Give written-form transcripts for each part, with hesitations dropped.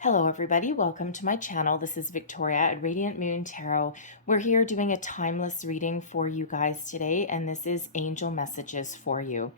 Hello everybody, welcome to my channel. This is Victoria at Radiant Moon Tarot. We're here doing a timeless reading for you guys today, and this is angel messages for you.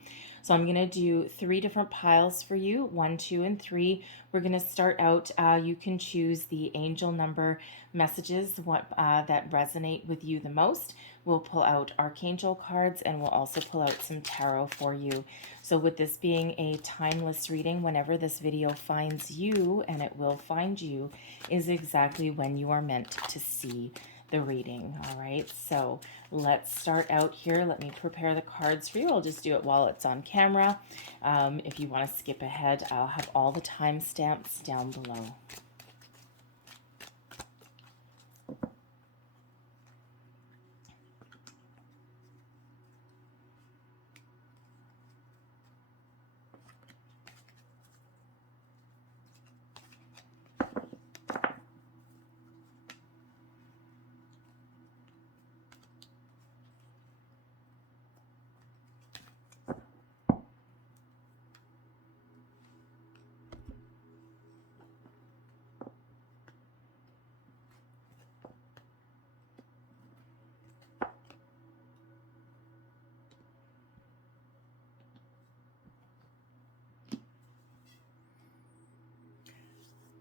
So I'm going to do 3 different piles for you, 1, 2, and 3. We're going to start out, you can choose the angel number messages that resonate with you the most. We'll pull out archangel cards, and we'll also pull out some tarot for you. So with this being a timeless reading, whenever this video finds you, and it will find you, is exactly when you are meant to see the reading. All right, so let's start out here. Let me prepare the cards for you. I'll just do it while it's on camera. If you want to skip ahead, I'll have all the timestamps down below.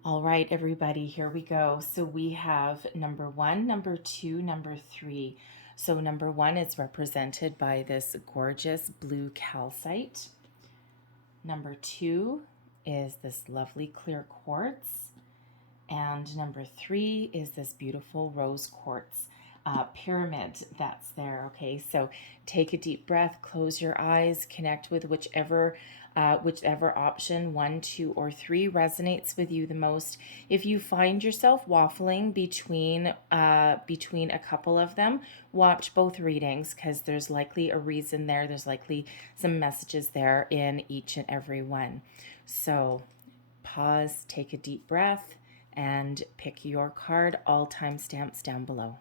All right, everybody, here we go. So we have number 1, number 2, number 3. So number 1 is represented by this gorgeous blue calcite. Number 2 is this lovely clear quartz. And number 3 is this beautiful rose quartz pyramid that's there. Okay, so take a deep breath, close your eyes, connect with whichever option 1, 2, or 3 resonates with you the most. If you find yourself waffling between a couple of them, watch both readings, because there's likely a reason there. There's likely some messages there in each and every one. So pause, take a deep breath, and pick your card. All timestamps down below.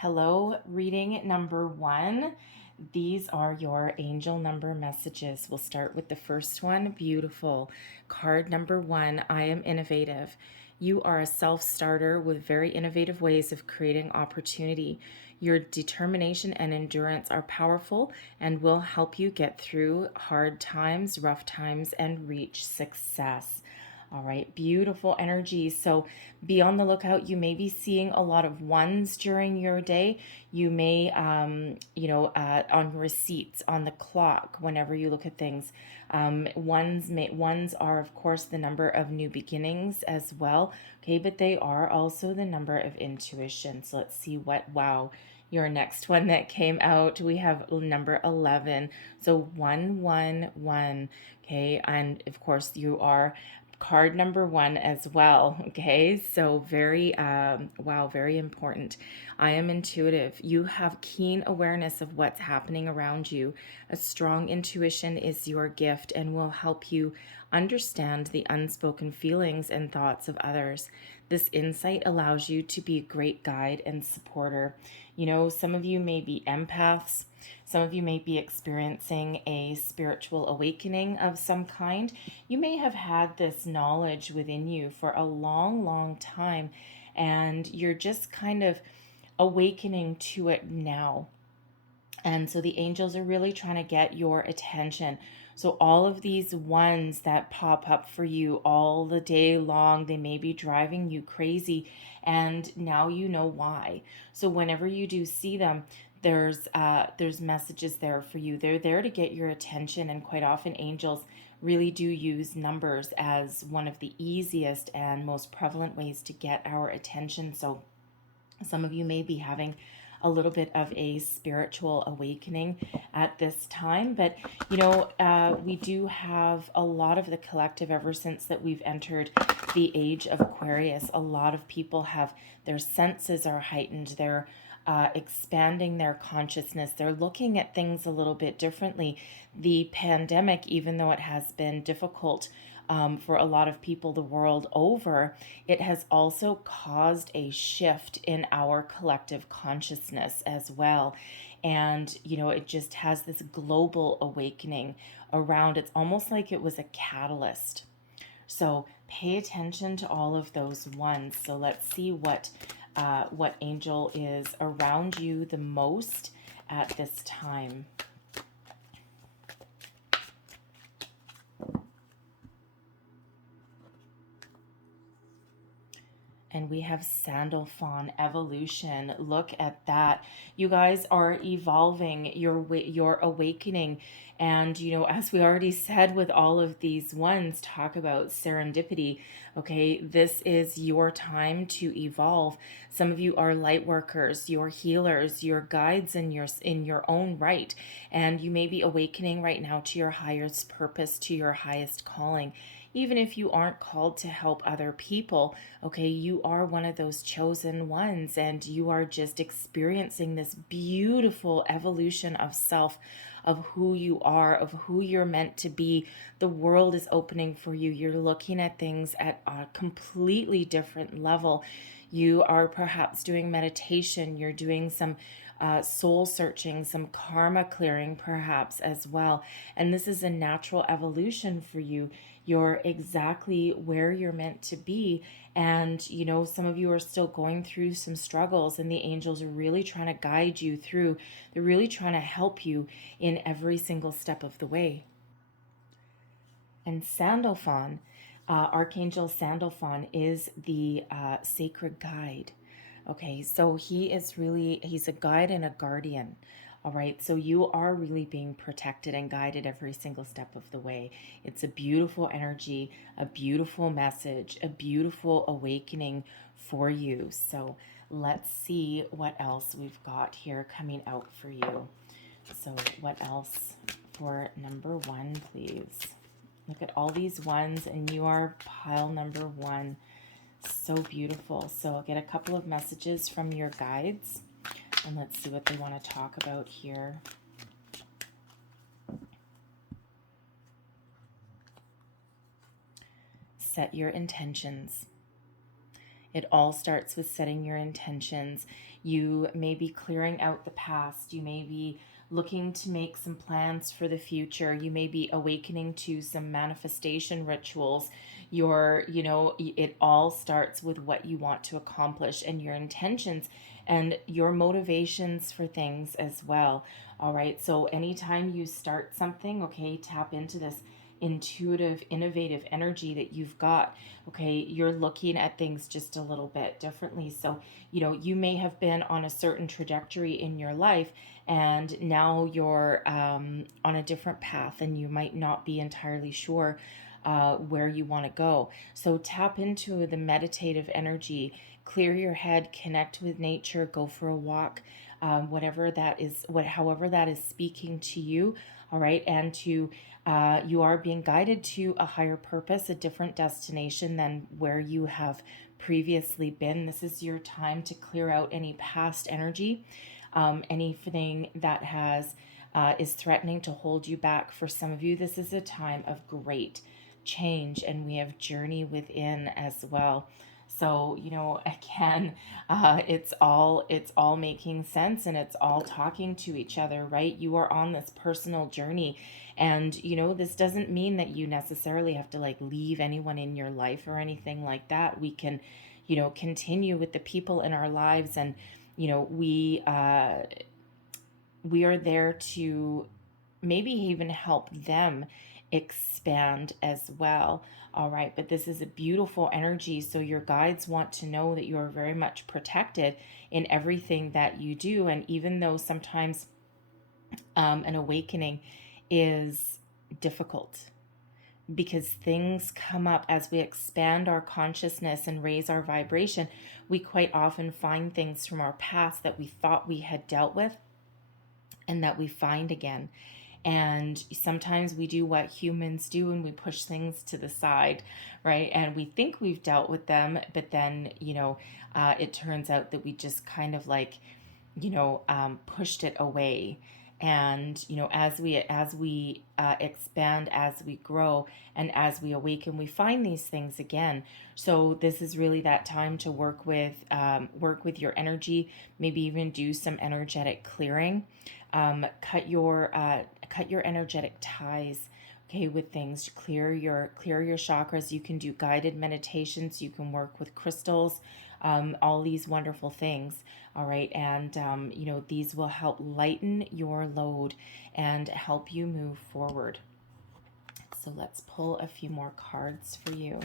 Hello, reading number 1. These are your angel number messages. We'll start with the first one. Beautiful. Card number 1, I am innovative. You are a self-starter with very innovative ways of creating opportunity. Your determination and endurance are powerful and will help you get through hard times, rough times, and reach success. All right, beautiful energy. So be on the lookout. You may be seeing a lot of ones during your day. You may, on receipts, on the clock, whenever you look at things. Ones are, of course, the number of new beginnings as well. Okay, but they are also the number of intuition. So let's see wow. Your next one that came out, we have number 11. So 111. Okay, and of course you are card number 1 as well. Okay, so very very important. I am intuitive. You have keen awareness of what's happening around you. A strong intuition is your gift and will help you understand the unspoken feelings and thoughts of others. This insight allows you to be a great guide and supporter. You know, some of you may be empaths. Some of you may be experiencing a spiritual awakening of some kind. You may have had this knowledge within you for a long, long time, and you're just kind of awakening to it now. And so the angels are really trying to get your attention. So all of these ones that pop up for you all the day long, they may be driving you crazy, and now you know why. So whenever you do see them, there's messages there for you. They're there to get your attention, and quite often angels really do use numbers as one of the easiest and most prevalent ways to get our attention. So some of you may be having a little bit of a spiritual awakening at this time, but we do have a lot of the collective ever since that we've entered the age of Aquarius. A lot of people have their senses are heightened. They're expanding their consciousness. They're looking at things a little bit differently. The pandemic, even though it has been difficult for a lot of people the world over, it has also caused a shift in our collective consciousness as well. And, it just has this global awakening around. It's almost like it was a catalyst. So pay attention to all of those ones. So let's see what angel is around you the most at this time. And we have Sandalphon evolution. Look at that. You guys are evolving, you're awakening. And, as we already said with all of these ones, talk about serendipity. Okay, this is your time to evolve. Some of you are light workers, you're healers, you're guides in your own right. And you may be awakening right now to your highest purpose, to your highest calling. Even if you aren't called to help other people, okay, you are one of those chosen ones, and you are just experiencing this beautiful evolution of self, of who you are, of who you're meant to be. The world is opening for you. You're looking at things at a completely different level. You are perhaps doing meditation, you're doing some soul searching, some karma clearing, perhaps as well. And this is a natural evolution for you. You're exactly where you're meant to be. And, some of you are still going through some struggles, and the angels are really trying to guide you through. They're really trying to help you in every single step of the way. And Sandalphon, Archangel Sandalphon, is the sacred guide. Okay, so he's a guide and a guardian. All right, so you are really being protected and guided every single step of the way. It's a beautiful energy, a beautiful message, a beautiful awakening for you. So let's see what else we've got here coming out for you. So, what else for number one, please? Look at all these ones, and you are pile number one. So beautiful. So I'll get a couple of messages from your guides, and let's see what they want to talk about here. Set your intentions. It all starts with setting your intentions. You may be clearing out the past. You may be looking to make some plans for the future. You may be awakening to some manifestation rituals. It all starts with what you want to accomplish and your intentions and your motivations for things as well. All right. So anytime you start something, okay, tap into this intuitive, innovative energy that you've got. Okay, you're looking at things just a little bit differently. So, you may have been on a certain trajectory in your life, and now you're on a different path, and you might not be entirely sure where you want to go. So, tap into the meditative energy, clear your head, connect with nature, go for a walk. Whatever that is, however that is speaking to you, all right, and to you are being guided to a higher purpose, a different destination than where you have previously been. This is your time to clear out any past energy, anything that is threatening to hold you back. For some of you, this is a time of great change, and we have journey within as well. So, again, it's all making sense, and it's all talking to each other, right? You are on this personal journey, and this doesn't mean that you necessarily have to like leave anyone in your life or anything like that. We can, continue with the people in our lives, and we are there to maybe even help them expand as well. All right, but this is a beautiful energy. So your guides want to know that you are very much protected in everything that you do. And even though sometimes an awakening is difficult, because things come up as we expand our consciousness and raise our vibration, we quite often find things from our past that we thought we had dealt with and that we find again. And sometimes we do what humans do, and we push things to the side, right? And we think we've dealt with them, but then, it turns out that we just kind of like, pushed it away. And as we expand, as we grow, and as we awaken, we find these things again. So this is really that time to work with your energy, maybe even do some energetic clearing. Cut your energetic ties, okay, with things. Clear your chakras. You can do guided meditations, you can work with crystals, all these wonderful things. All right. And these will help lighten your load and help you move forward. So let's pull a few more cards for you.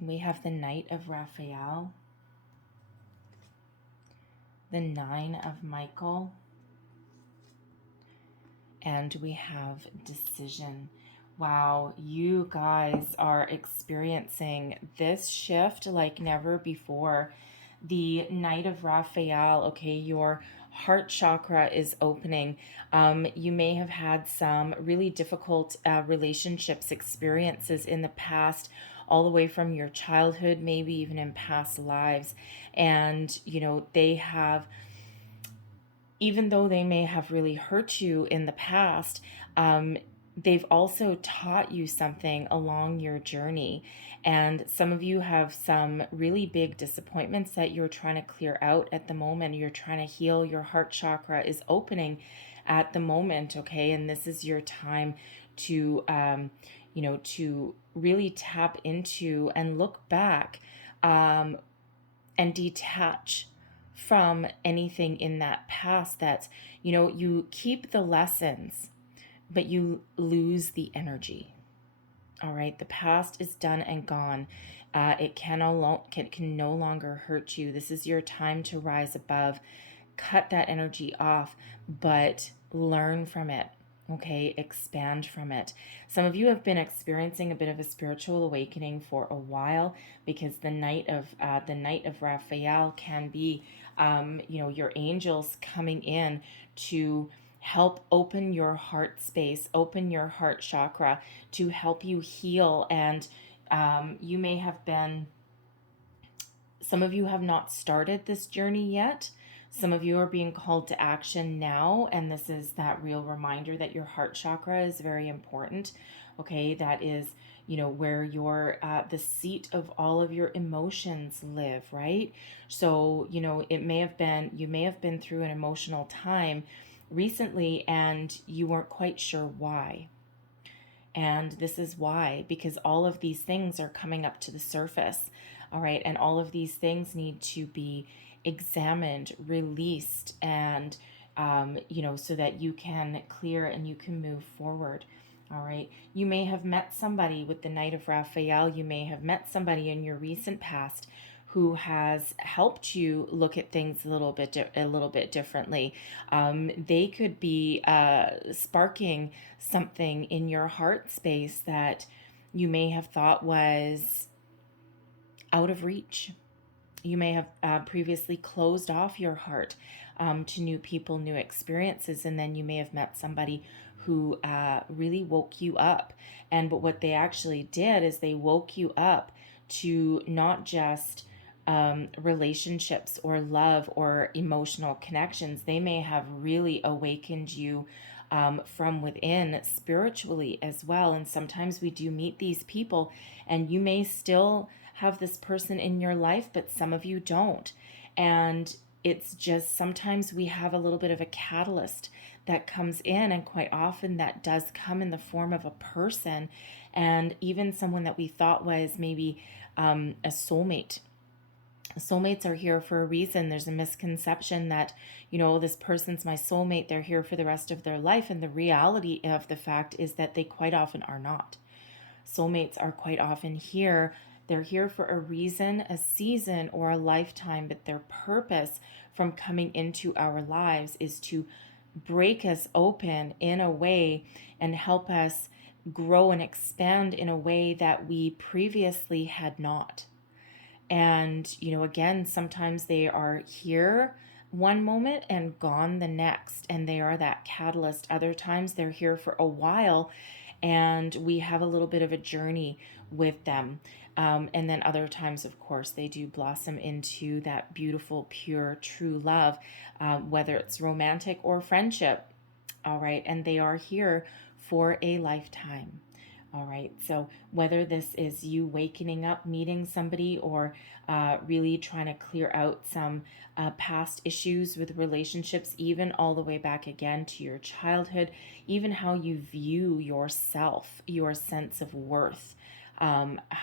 We have the Knight of Raphael, the Nine of Michael, and we have Decision. Wow, you guys are experiencing this shift like never before. The Knight of Raphael, okay, your heart chakra is opening. You may have had some really difficult relationships, experiences in the past, all the way from your childhood, maybe even in past lives. And, they have, even though they may have really hurt you in the past, they've also taught you something along your journey. And some of you have some really big disappointments that you're trying to clear out at the moment. You're trying to heal. Your heart chakra is opening at the moment, okay? And this is your time to, to really tap into and look back, and detach from anything in that past that's, you keep the lessons, but you lose the energy. All right, the past is done and gone. It can no longer hurt you. This is your time to rise above. Cut that energy off, but learn from it. Okay, expand from it. Some of you have been experiencing a bit of a spiritual awakening for a while, because the Knight of Raphael can be, your angels coming in to help open your heart space, open your heart chakra, to help you heal. And you may have been, some of you have not started this journey yet. Some of you are being called to action now, and this is that real reminder that your heart chakra is very important. Okay, that is, where your the seat of all of your emotions live, right? So, you may have been through an emotional time recently, and you weren't quite sure why. And this is why, because all of these things are coming up to the surface. All right, and all of these things need to be examined, released, and so that you can clear and you can move forward. All right, you may have met somebody with the Knight of Raphael. You may have met somebody in your recent past who has helped you look at things a little bit differently. They could be sparking something in your heart space that you may have thought was out of reach. You may have previously closed off your heart to new people, new experiences, and then you may have met somebody who really woke you up. But what they actually did is they woke you up to not just relationships or love or emotional connections. They may have really awakened you from within spiritually as well. And sometimes we do meet these people, and you may still have this person in your life, but some of you don't. And it's just sometimes we have a little bit of a catalyst that comes in, and quite often that does come in the form of a person, and even someone that we thought was maybe a soulmate. Soulmates are here for a reason. There's a misconception that, this person's my soulmate, they're here for the rest of their life. And the reality of the fact is that they quite often are not. Soulmates are quite often here. They're here for a reason, a season, or a lifetime, but their purpose from coming into our lives is to break us open in a way and help us grow and expand in a way that we previously had not. And, again, sometimes they are here one moment and gone the next. And they are that catalyst. Other times they're here for a while and we have a little bit of a journey with them. And then other times, of course, they do blossom into that beautiful, pure, true love, whether it's romantic or friendship. All right. And they are here for a lifetime. All right. So whether this is you wakening up, meeting somebody, or really trying to clear out some past issues with relationships, even all the way back again to your childhood, even how you view yourself, your sense of worth,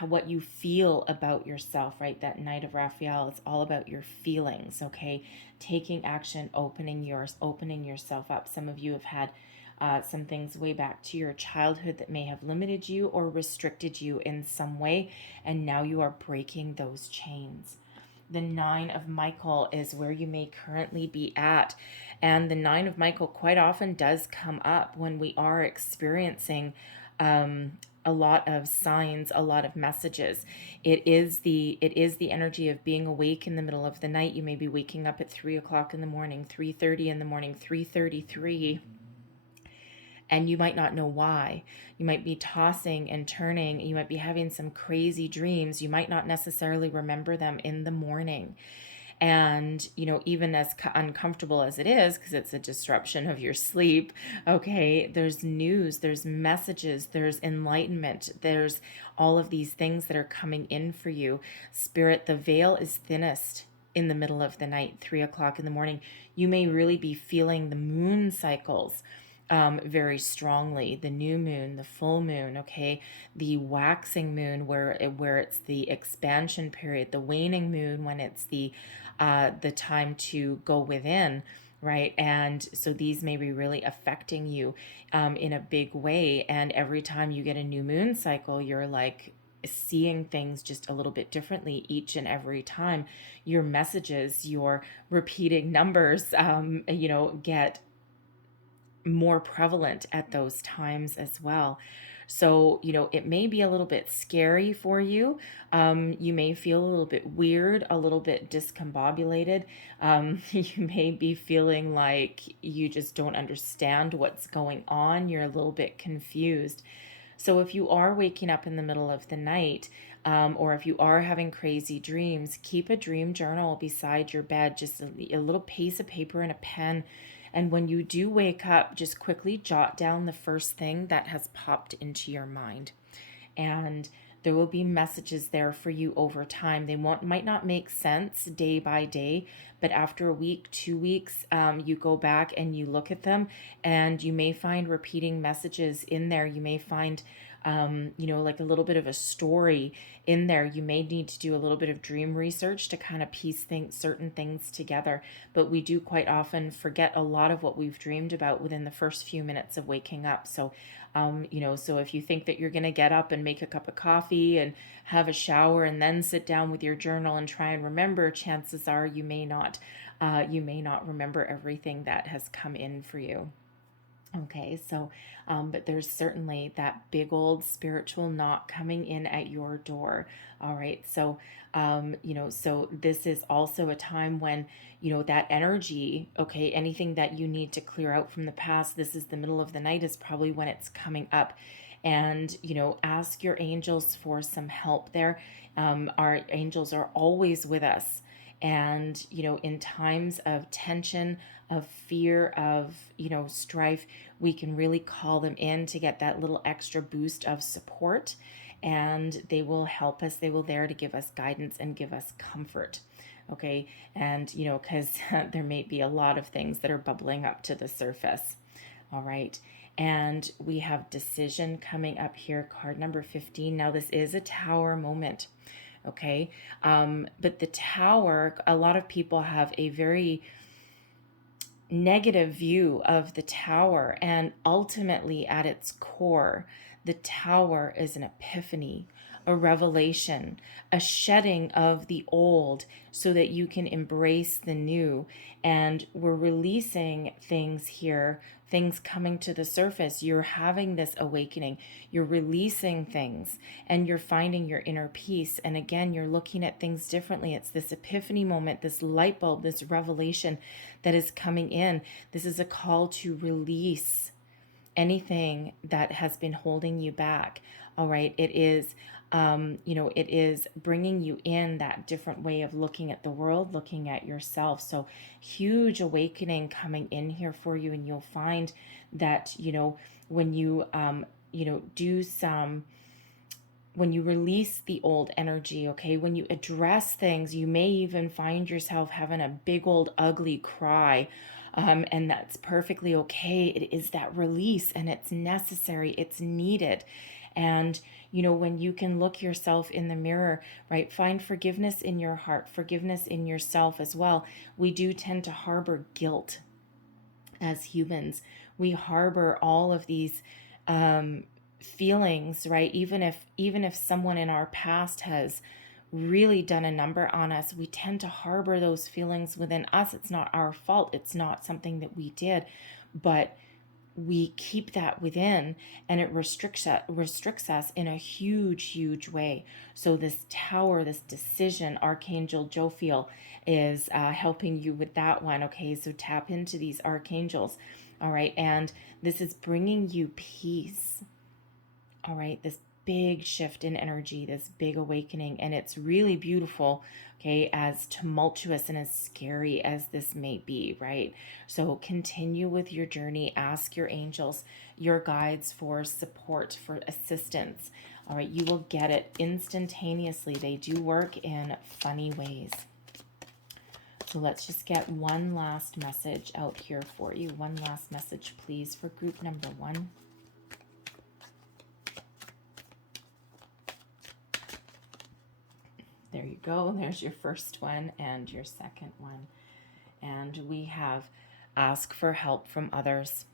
what you feel about yourself, right? That Knight of Raphael is all about your feelings, okay? Taking action, opening yourself up. Some of you have had some things way back to your childhood that may have limited you or restricted you in some way, and now you are breaking those chains. The Nine of Michael is where you may currently be at. And the Nine of Michael quite often does come up when we are experiencing a lot of signs, a lot of messages. It is the energy of being awake in the middle of the night. You may be waking up at 3 o'clock in the morning, 3:30 in the morning, 3:33, and you might not know why. You might be tossing and turning. You might be having some crazy dreams. You might not necessarily remember them in the morning. And, even as uncomfortable as it is, because it's a disruption of your sleep, okay, there's news, there's messages, there's enlightenment, there's all of these things that are coming in for you. Spirit, the veil is thinnest in the middle of the night, 3 o'clock in the morning. You may really be feeling the moon cycles very strongly. The new moon, the full moon, okay, the waxing moon where it's the expansion period, the waning moon when it's the time to go within, right? And so these may be really affecting you in a big way. And every time you get a new moon cycle, you're like seeing things just a little bit differently each and every time. Your messages, your repeating numbers, get more prevalent at those times as well. So, it may be a little bit scary for you. You may feel a little bit weird, a little bit discombobulated. You may be feeling like you just don't understand what's going on. You're a little bit confused. So, if you are waking up in the middle of the night, or if you are having crazy dreams, keep a dream journal beside your bed, just a little piece of paper and a pen. And when you do wake up, just quickly jot down the first thing that has popped into your mind. And there will be messages there for you over time. They might not make sense day by day, but after a week, 2 weeks, you go back and you look at them, and you may find repeating messages in there. You may find like a little bit of a story in there. You may need to do a little bit of dream research to kind of piece certain things together. But we do quite often forget a lot of what we've dreamed about within the first few minutes of waking up. So, so if you think that you're going to get up and make a cup of coffee and have a shower and then sit down with your journal and try and remember, chances are you may not remember everything that has come in for you. Okay, so, but there's certainly that big old spiritual knock coming in at your door. All right, so, so this is also a time when, that energy, okay, anything that you need to clear out from the past, this is the middle of the night, is probably when it's coming up. And, ask your angels for some help there. Our angels are always with us. And, in times of tension, of fear, of, strife, we can really call them in to get that little extra boost of support. And they will help us. They will there to give us guidance and give us comfort. Okay. And, because there may be a lot of things that are bubbling up to the surface. All right. And we have decision coming up here, card number 15. Now, this is a tower moment. Okay. But the tower, a lot of people have a very negative view of the tower. And ultimately, at its core, the tower is an epiphany, a revelation, a shedding of the old so that you can embrace the new. And we're releasing things here, things coming to the surface. You're having this awakening. You're releasing things and you're finding your inner peace. And again, you're looking at things differently. It's this epiphany moment, this light bulb, this revelation that is coming in. This is a call to release anything that has been holding you back. All right. It is, it is bringing you in that different way of looking at the world, looking at yourself. So huge awakening coming in here for you. And you'll find that, when you, do some, when you release the old energy, okay, when you address things, you may even find yourself having a big old ugly cry. And that's perfectly okay. It is that release and it's necessary, it's needed. And, when you can look yourself in the mirror, right, find forgiveness in your heart, forgiveness in yourself as well. We do tend to harbor guilt as humans. We harbor all of these feelings, right? Even if someone in our past has really done a number on us, we tend to harbor those feelings within us. It's not our fault. It's not something that we did, but we keep that within, and it restricts us in a huge way. So this tower, this decision, Archangel Jophiel is helping you with that one. Okay, so tap into these archangels. All right, and this is bringing you peace. All right, this big shift in energy, this big awakening, and it's really beautiful, okay, as tumultuous and as scary as this may be, right? So continue with your journey, ask your angels, your guides for support, for assistance. All right, you will get it instantaneously. They do work in funny ways. So let's just get one last message out here for you. One last message, please, for group number 1. There you go. There's your first one and your second one. And we have ask for help from others.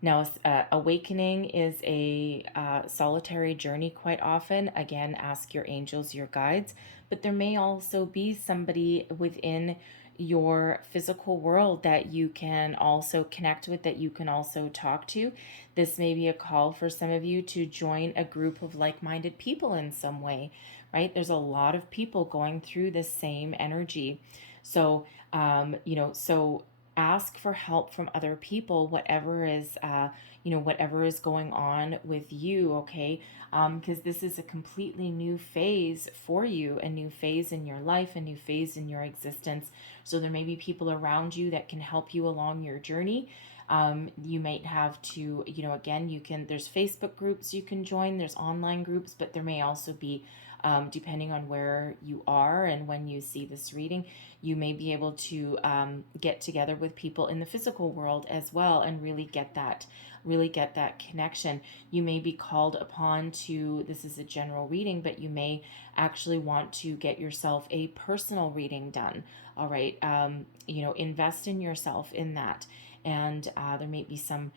Now, awakening is a solitary journey quite often. Again, ask your angels, your guides. But there may also be somebody within your physical world that you can also connect with, that you can also talk to. This may be a call for some of you to join a group of like-minded people in some way, right? There's a lot of people going through the same energy. So, so ask for help from other people, whatever is, whatever is going on with you, okay? Because this is a completely new phase for you, a new phase in your life, a new phase in your existence. So there may be people around you that can help you along your journey. You might have to, again, there's Facebook groups you can join, there's online groups, but there may also be, depending on where you are and when you see this reading, you may be able to get together with people in the physical world as well and really get that connection. You may be called upon to, this is a general reading, but you may actually want to get yourself a personal reading done. All right. Invest in yourself in that. And there may be some,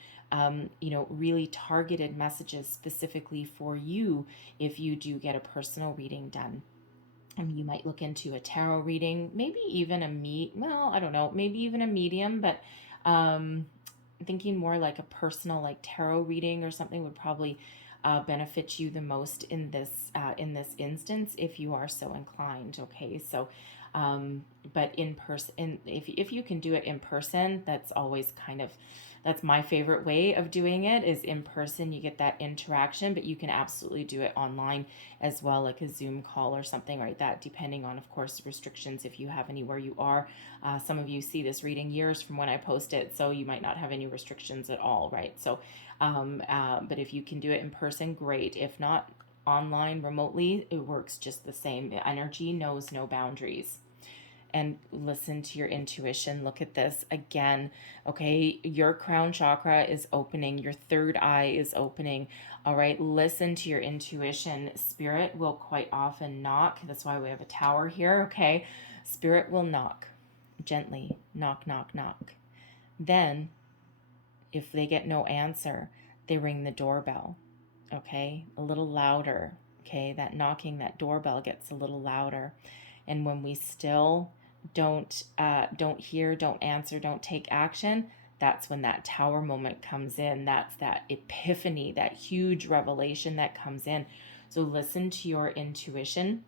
really targeted messages specifically for you if you do get a personal reading done. You might look into a tarot reading, maybe even maybe even a medium, but thinking more like a personal, like tarot reading or something would probably benefit you the most in this instance if you are so inclined. Okay, so but in person, if you can do it in person, that's always that's my favorite way of doing it, is in person. You get that interaction, but you can absolutely do it online as well, like a Zoom call or something like that, depending on, of course, restrictions if you have any where you are. Some of you see this reading years from when I post it, so you might not have any restrictions at all, right? So, but if you can do it in person, great. If not, online, remotely, it works just the same. The energy knows no boundaries. And listen to your intuition. Look at this again. Okay, your crown chakra is opening, your third eye is opening. All right, listen to your intuition. Spirit will quite often knock. That's why we have a tower here. Okay, spirit will knock gently, knock, knock, knock. Then, if they get no answer, they ring the doorbell. Okay, a little louder. Okay, that knocking, that doorbell gets a little louder. And when we still don't hear, don't answer, don't take action, that's when that tower moment comes in. That's that epiphany, that huge revelation that comes in. So listen to your intuition.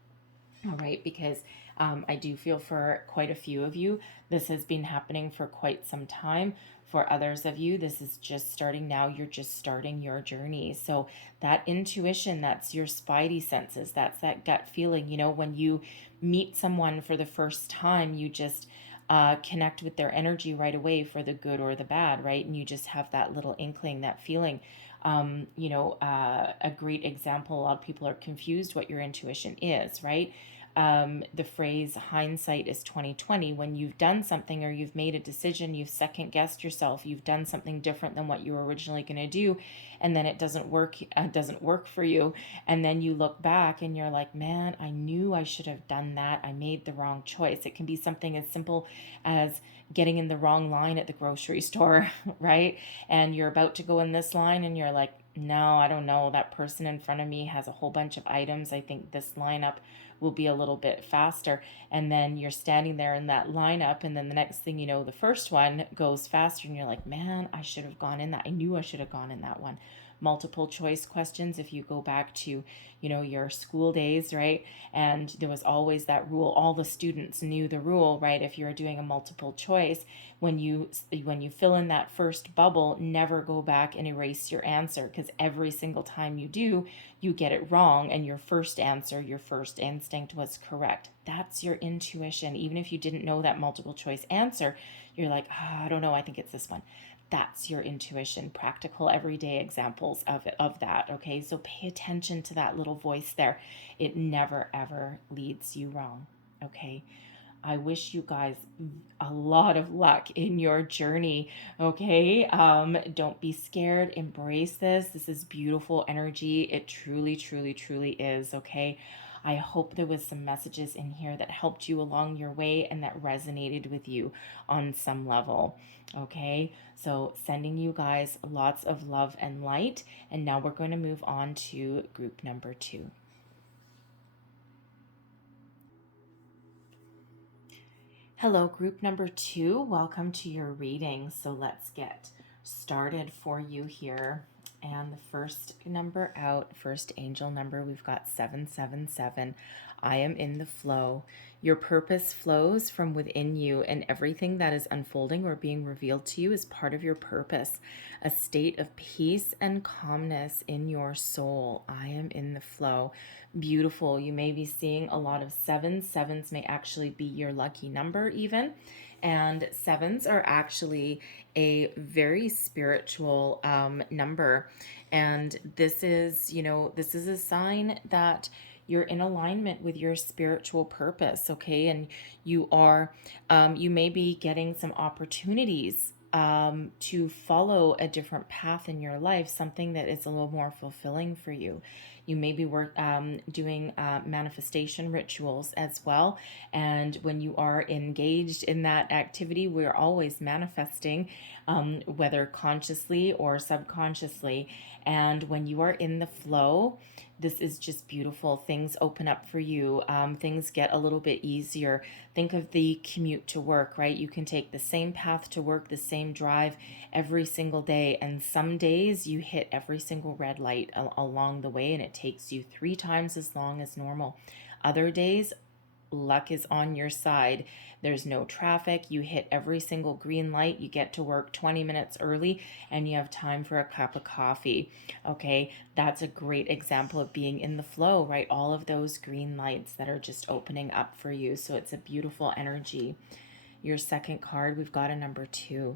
All right, because I do feel for quite a few of you, this has been happening for quite some time. For others of you, this is just starting now. You're just starting your journey. So that intuition, that's your spidey senses. That's that gut feeling. You know, when you meet someone for the first time, you just connect with their energy right away for the good or the bad, right? And you just have that little inkling, that feeling. A great example, a lot of people are confused what your intuition is, right? The phrase hindsight is 2020. When you've done something or you've made a decision, you've second guessed yourself, you've done something different than what you were originally going to do, and then it doesn't work for you, and then you look back and you're like, man, I knew I should have done that. I made the wrong choice. It can be something as simple as getting in the wrong line at the grocery store, right? And you're about to go in this line and you're like, no, I don't know. That person in front of me has a whole bunch of items. I think this lineup will be a little bit faster. And then you're standing there in that lineup, and then the next thing you know, the first one goes faster, and you're like, man, I should have gone in that. I knew I should have gone in that one. Multiple choice questions, if you go back to, your school days, right? And there was always that rule. All the students knew the rule, right? If you're doing a multiple choice, when you fill in that first bubble, never go back and erase your answer, because every single time you do, you get it wrong, and your first answer, your first instinct was correct. That's your intuition. Even if you didn't know that multiple choice answer, you're like, I don't know, I think it's this one. That's your intuition. Practical everyday examples of that. Okay, so pay attention to that little voice there. It never ever leads you wrong. Okay, I wish you guys a lot of luck in your journey. Okay, don't be scared. Embrace this. This is beautiful energy. It truly, truly, truly is. Okay, I hope there was some messages in here that helped you along your way and that resonated with you on some level. Okay, so sending you guys lots of love and light. And now we're going to move on to group number 2. Hello, group number 2. Welcome to your reading. So let's get started for you here. And the first number out, first angel number, we've got 777. I am in the flow. Your purpose flows from within you, and everything that is unfolding or being revealed to you is part of your purpose, a state of peace and calmness in your soul. I am in the flow. Beautiful. You may be seeing a lot of sevens. Sevens may actually be your lucky number, even. And sevens are actually a very spiritual number. And this is a sign that you're in alignment with your spiritual purpose, okay? And you may be getting some opportunities to follow a different path in your life, something that is a little more fulfilling for you. You may be doing manifestation rituals as well. And when you are engaged in that activity, we're always manifesting, whether consciously or subconsciously. And when you are in the flow, this is just beautiful. Things open up for you. Things get a little bit easier. Think of the commute to work, right? You can take the same path to work, the same drive every single day. And some days you hit every single red light along the way, and it takes you 3 times as long as normal. Other days, luck is on your side. There's no traffic. You hit every single green light. You get to work 20 minutes early, and you have time for a cup of coffee. Okay, that's a great example of being in the flow, right? All of those green lights that are just opening up for you. So it's a beautiful energy. Your second card, we've got a number 2.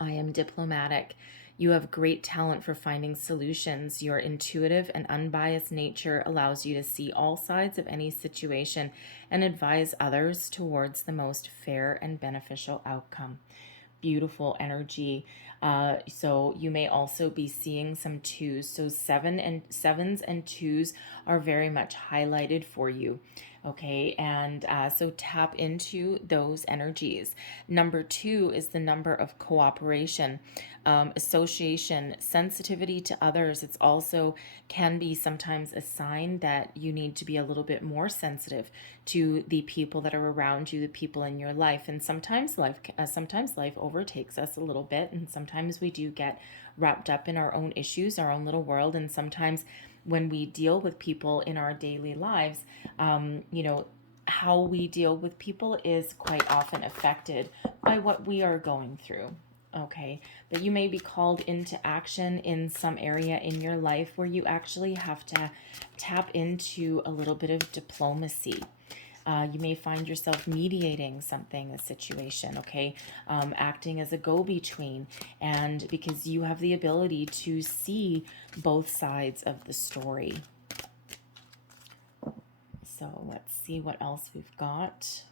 I am diplomatic. You have great talent for finding solutions. Your intuitive and unbiased nature allows you to see all sides of any situation and advise others towards the most fair and beneficial outcome. Beautiful energy. So you may also be seeing some 2s. So sevens and 2s are very much highlighted for you. Okay, and so tap into those energies. Number 2 is the number of cooperation, association, sensitivity to others. It's also can be sometimes a sign that you need to be a little bit more sensitive to the people that are around you, the people in your life. And sometimes life overtakes us a little bit, and sometimes we do get wrapped up in our own issues, our own little world, and sometimes when we deal with people in our daily lives, you know, how we deal with people is quite often affected by what we are going through. Okay, but you may be called into action in some area in your life where you actually have to tap into a little bit of diplomacy. You may find yourself mediating something, a situation, okay? Acting as a go-between, and because you have the ability to see both sides of the story. So let's see what else we've got.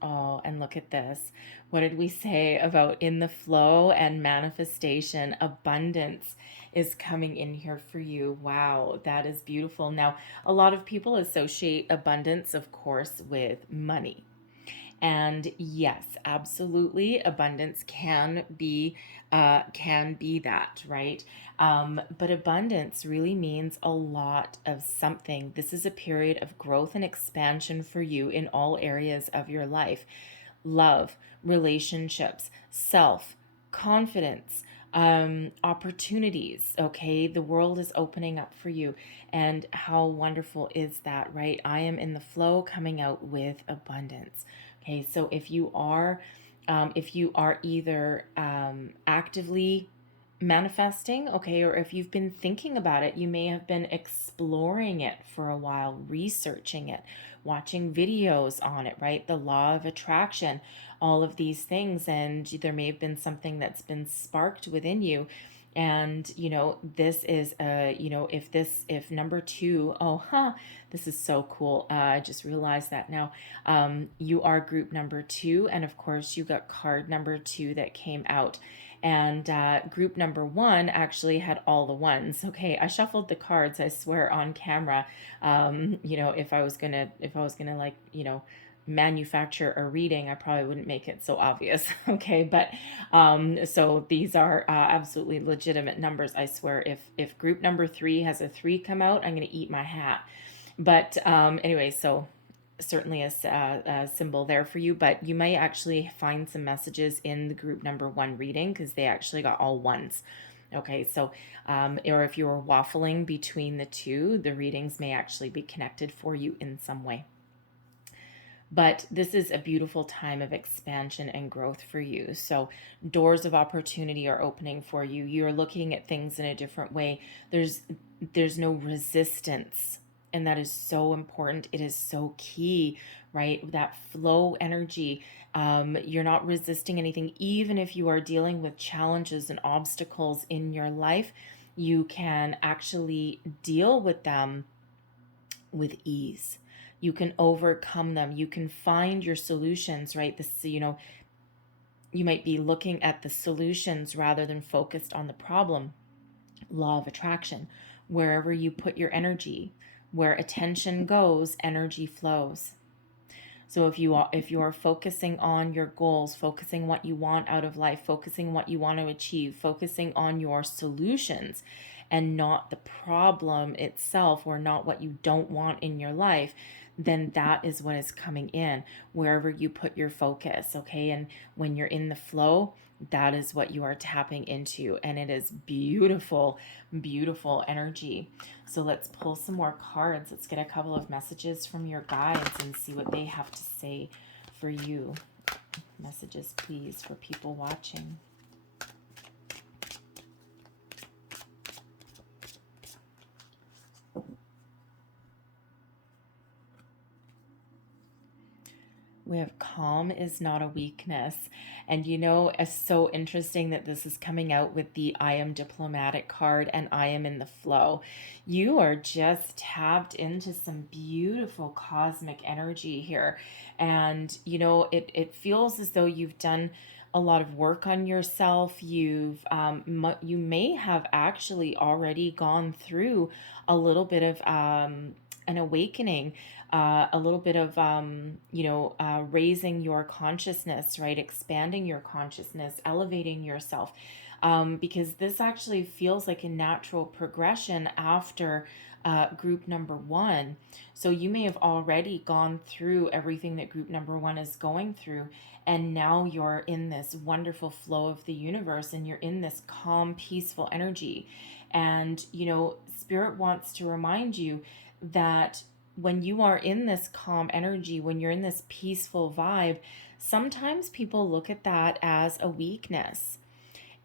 Oh, and look at this. What did we say about in the flow and manifestation? Abundance is coming in here for you. Wow, that is beautiful. Now, a lot of people associate abundance, of course, with money. And yes, absolutely, abundance can be that, right? But abundance really means a lot of something. This is a period of growth and expansion for you in all areas of your life: love, relationships, self, confidence, opportunities. Okay, the world is opening up for you, and how wonderful is that, right? I am in the flow, coming out with abundance. Okay, so if you are either actively manifesting, okay, or if you've been thinking about it, you may have been exploring it for a while, researching it, watching videos on it, right? The law of attraction, all of these things, and there may have been something that's been sparked within you. And this is if number 2, this is so cool. I just realized that now. You are group number 2, and of course you got card number 2 that came out. And group number 1 actually had all the ones. Okay, I shuffled the cards, I swear, on camera. If I was gonna like, manufacture a reading, I probably wouldn't make it so obvious. Okay, but so these are absolutely legitimate numbers. I swear, if group number 3 has a 3 come out, I'm gonna eat my hat. But anyway, so certainly a symbol there for you, but you may actually find some messages in the group number 1 reading because they actually got all ones. Okay, so or if you were waffling between the two, the readings may actually be connected for you in some way. But this is a beautiful time of expansion and growth for you. So doors of opportunity are opening for you. You're looking at things in a different way. There's no resistance, and that is so important. It is so key, right? That flow energy. You're not resisting anything. Even if you are dealing with challenges and obstacles in your life, you can actually deal with them with ease. You can overcome them. You can find your solutions, right? You might be looking at the solutions rather than focused on the problem. Law of attraction. Wherever you put your energy, where attention goes, energy flows. So if you are focusing on your goals, focusing what you want out of life, focusing what you want to achieve, focusing on your solutions and not the problem itself, or not what you don't want in your life, then that is what is coming in wherever you put your focus. Okay, and when you're in the flow, that is what you are tapping into, and it is beautiful, beautiful energy. So let's pull some more cards. Let's get a couple of messages from your guides and see what they have to say for you. Messages, please, for people watching. We have calm is not a weakness. And it's so interesting that this is coming out with the I am diplomatic card and I am in the flow. You are just tapped into some beautiful cosmic energy here. And, it feels as though you've done a lot of work on yourself. You may have actually already gone through a little bit of an awakening, a little bit of, raising your consciousness, right? Expanding your consciousness, elevating yourself. Because this actually feels like a natural progression after group number one. So you may have already gone through everything that group number one is going through, and now you're in this wonderful flow of the universe, and you're in this calm, peaceful energy. And, Spirit wants to remind you that when you are in this calm energy, when you're in this peaceful vibe, sometimes people look at that as a weakness.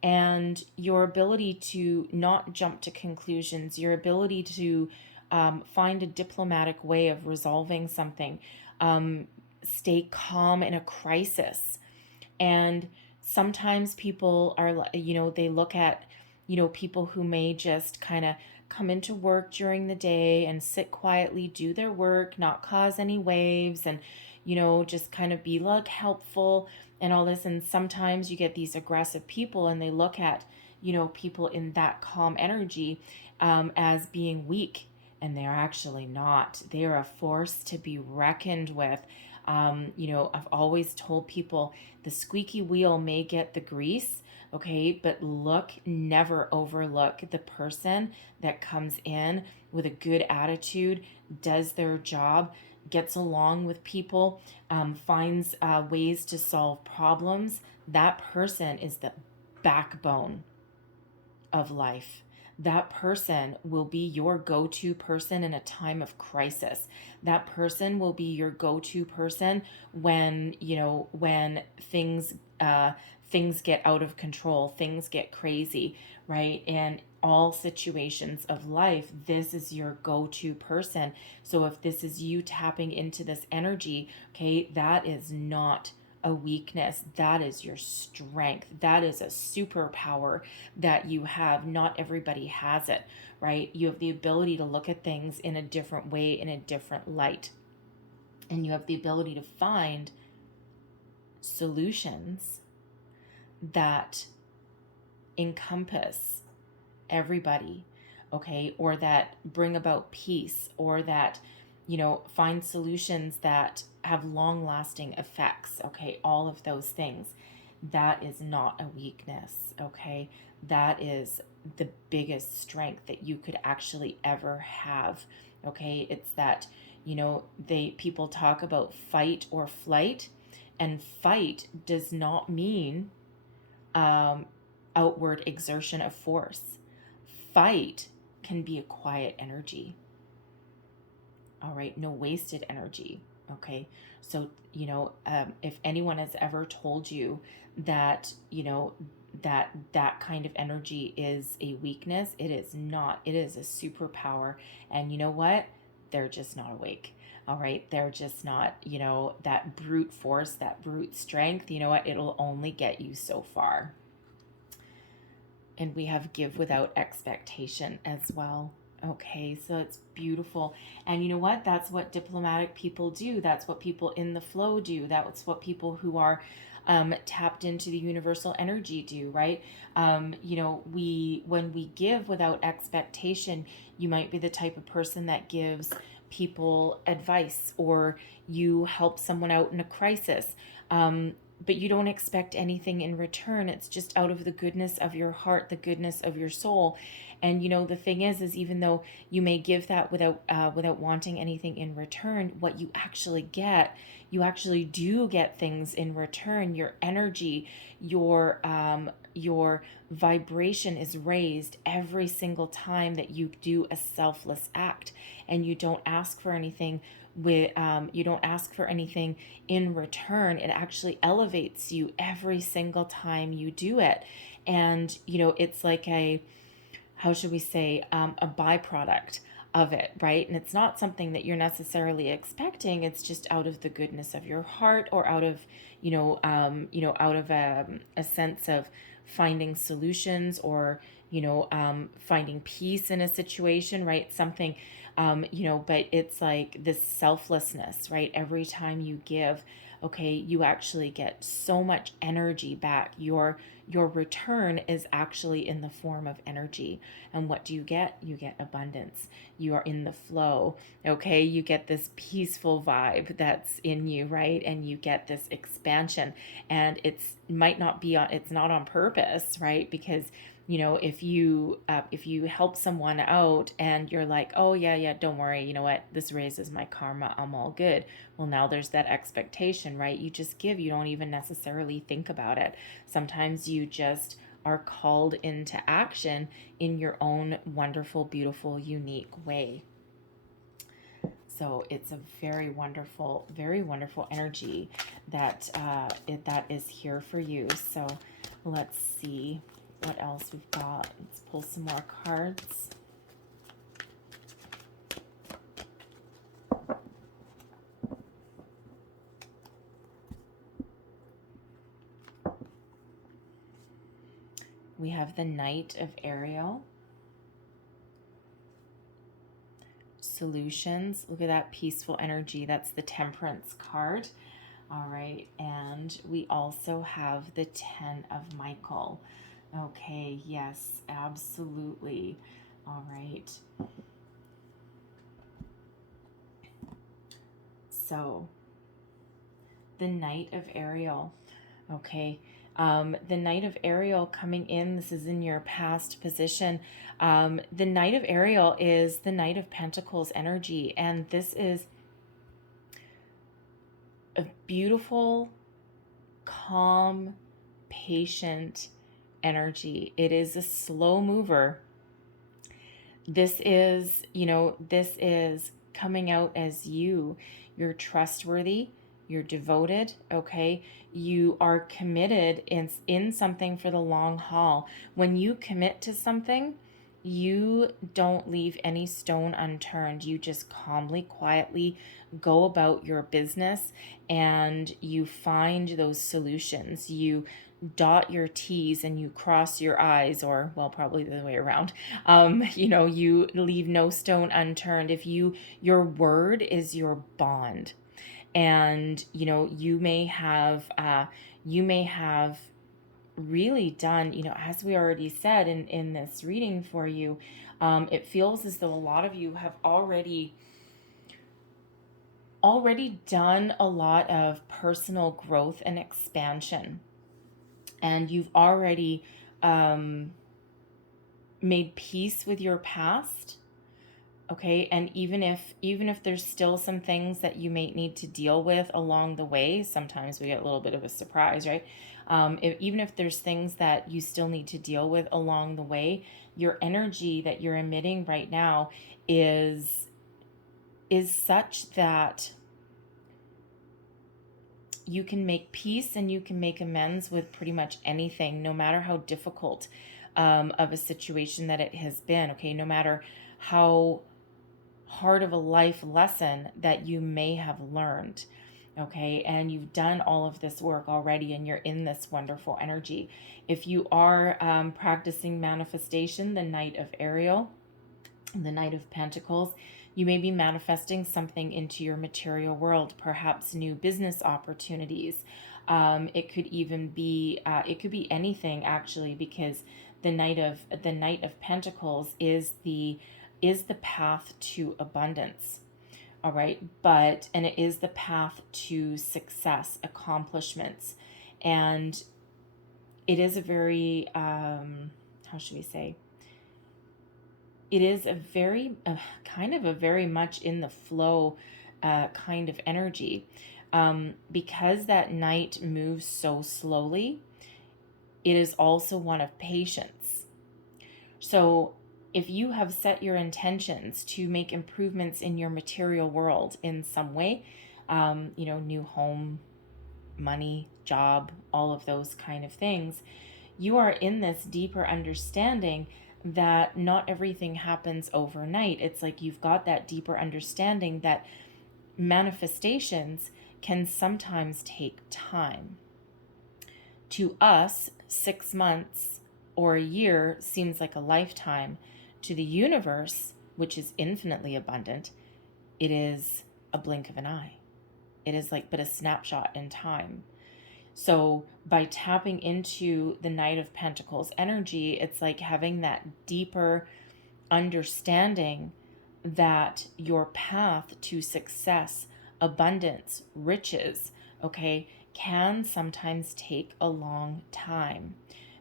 And your ability to not jump to conclusions, your ability to find a diplomatic way of resolving something, stay calm in a crisis. And sometimes people are, they look at, people who may just kind of come into work during the day and sit quietly, do their work, not cause any waves, and, just kind of be like helpful and all this. And sometimes you get these aggressive people and they look at, people in that calm energy as being weak. And they're actually not. They are a force to be reckoned with. I've always told people the squeaky wheel may get the grease, okay, but never overlook the person that comes in with a good attitude, does their job, gets along with people, finds ways to solve problems. That person is the backbone of life. That person will be your go-to person in a time of crisis. That person will be your go-to person when, when things get out of control, things get crazy, right? And all situations of life, this is your go-to person. So if this is you tapping into this energy, okay, that is not a weakness. That is your strength. That is a superpower that you have. Not everybody has it, right? You have the ability to look at things in a different way, in a different light. And you have the ability to find solutions that encompass everybody, okay? Or that bring about peace, or that, find solutions that have long lasting effects, okay? All of those things. That is not a weakness, okay? That is the biggest strength that you could actually ever have, okay? It's that, people talk about fight or flight, and fight does not mean outward exertion of force. Fight can be a quiet energy. All right, no wasted energy. Okay, so if anyone has ever told you that that kind of energy is a weakness, it is not. It is a superpower, and you know what? They're just not awake. All right, they're just not. That brute force, that brute strength. You know what? It'll only get you so far. And we have give without expectation as well. Okay, so it's beautiful. And you know what? That's what diplomatic people do. That's what people in the flow do. That's what people who are tapped into the universal energy do, right? When we give without expectation, you might be the type of person that gives people advice, or you help someone out in a crisis. But you don't expect anything in return. It's just out of the goodness of your heart, the goodness of your soul. And the thing is even though you may give that without wanting anything in return, what you actually get, you actually do get things in return. Your energy, your vibration is raised every single time that you do a selfless act, and you don't ask for anything you don't ask for anything in return. It actually elevates you every single time you do it. And it's like how should we say, a byproduct of it, right? And it's not something that you're necessarily expecting. It's just out of the goodness of your heart, or out of out of a sense of finding solutions, or finding peace in a situation, right? Something but it's like this selflessness, right? Every time you give, okay, you actually get so much energy back. your return is actually in the form of energy. And what do you get? You get abundance. You are in the flow, okay? You get this peaceful vibe that's in you, right? And you get this expansion. And it's might not be on, it's not on purpose, right? Because if you help someone out and you're like, oh yeah, don't worry, you know what, this raises my karma, I'm all good. Well, now there's that expectation, right? You just give, you don't even necessarily think about it. Sometimes you just are called into action in your own wonderful, beautiful, unique way. So it's a very wonderful energy that that is here for you. So let's see what else we've got. Let's pull some more cards. We have the Knight of Ariel. Solutions. Look at that peaceful energy. That's the Temperance card. All right. And we also have the Ten of Michael. Okay. Yes, absolutely. All right. So the Knight of Ariel. Okay. The Knight of Ariel coming in, this is in your past position. The Knight of Ariel is the Knight of Pentacles energy, and this is a beautiful, calm, patient energy. It is a slow mover. This is, this is coming out as you. You're trustworthy. You're devoted, okay? You are committed in something for the long haul. When you commit to something, you don't leave any stone unturned. You just calmly, quietly go about your business and you find those solutions. You dot your T's and you cross your I's, or well, probably the other way around. You leave no stone unturned. Your word is your bond. And you may have really done, as we already said in this reading for you, it feels as though a lot of you have already done a lot of personal growth and expansion, and you've already made peace with your past. Okay, and even if there's still some things that you may need to deal with along the way, sometimes we get a little bit of a surprise, right? Even if there's things that you still need to deal with along the way, your energy that you're emitting right now is such that you can make peace and you can make amends with pretty much anything, no matter how difficult of a situation that it has been. Okay, no matter how hard of a life lesson that you may have learned. Okay, and you've done all of this work already and you're in this wonderful energy. If you are practicing manifestation, the Knight of Ariel, the Knight of Pentacles, you may be manifesting something into your material world, perhaps new business opportunities. It could even be it could be anything, actually, because the Knight of Pentacles is the path to abundance. All right, and it is the path to success, accomplishments, and it is a very how should we say, it is a very kind of a very much in the flow kind of energy, because that Knight moves so slowly. It is also one of patience. So if you have set your intentions to make improvements in your material world in some way, new home, money, job, all of those kind of things, you are in this deeper understanding that not everything happens overnight. It's like you've got that deeper understanding that manifestations can sometimes take time. To us, 6 months or a year seems like a lifetime. To the universe, which is infinitely abundant, it is a blink of an eye. It is like but a snapshot in time. So by tapping into the Knight of Pentacles energy, it's like having that deeper understanding that your path to success, abundance, riches, okay, can sometimes take a long time,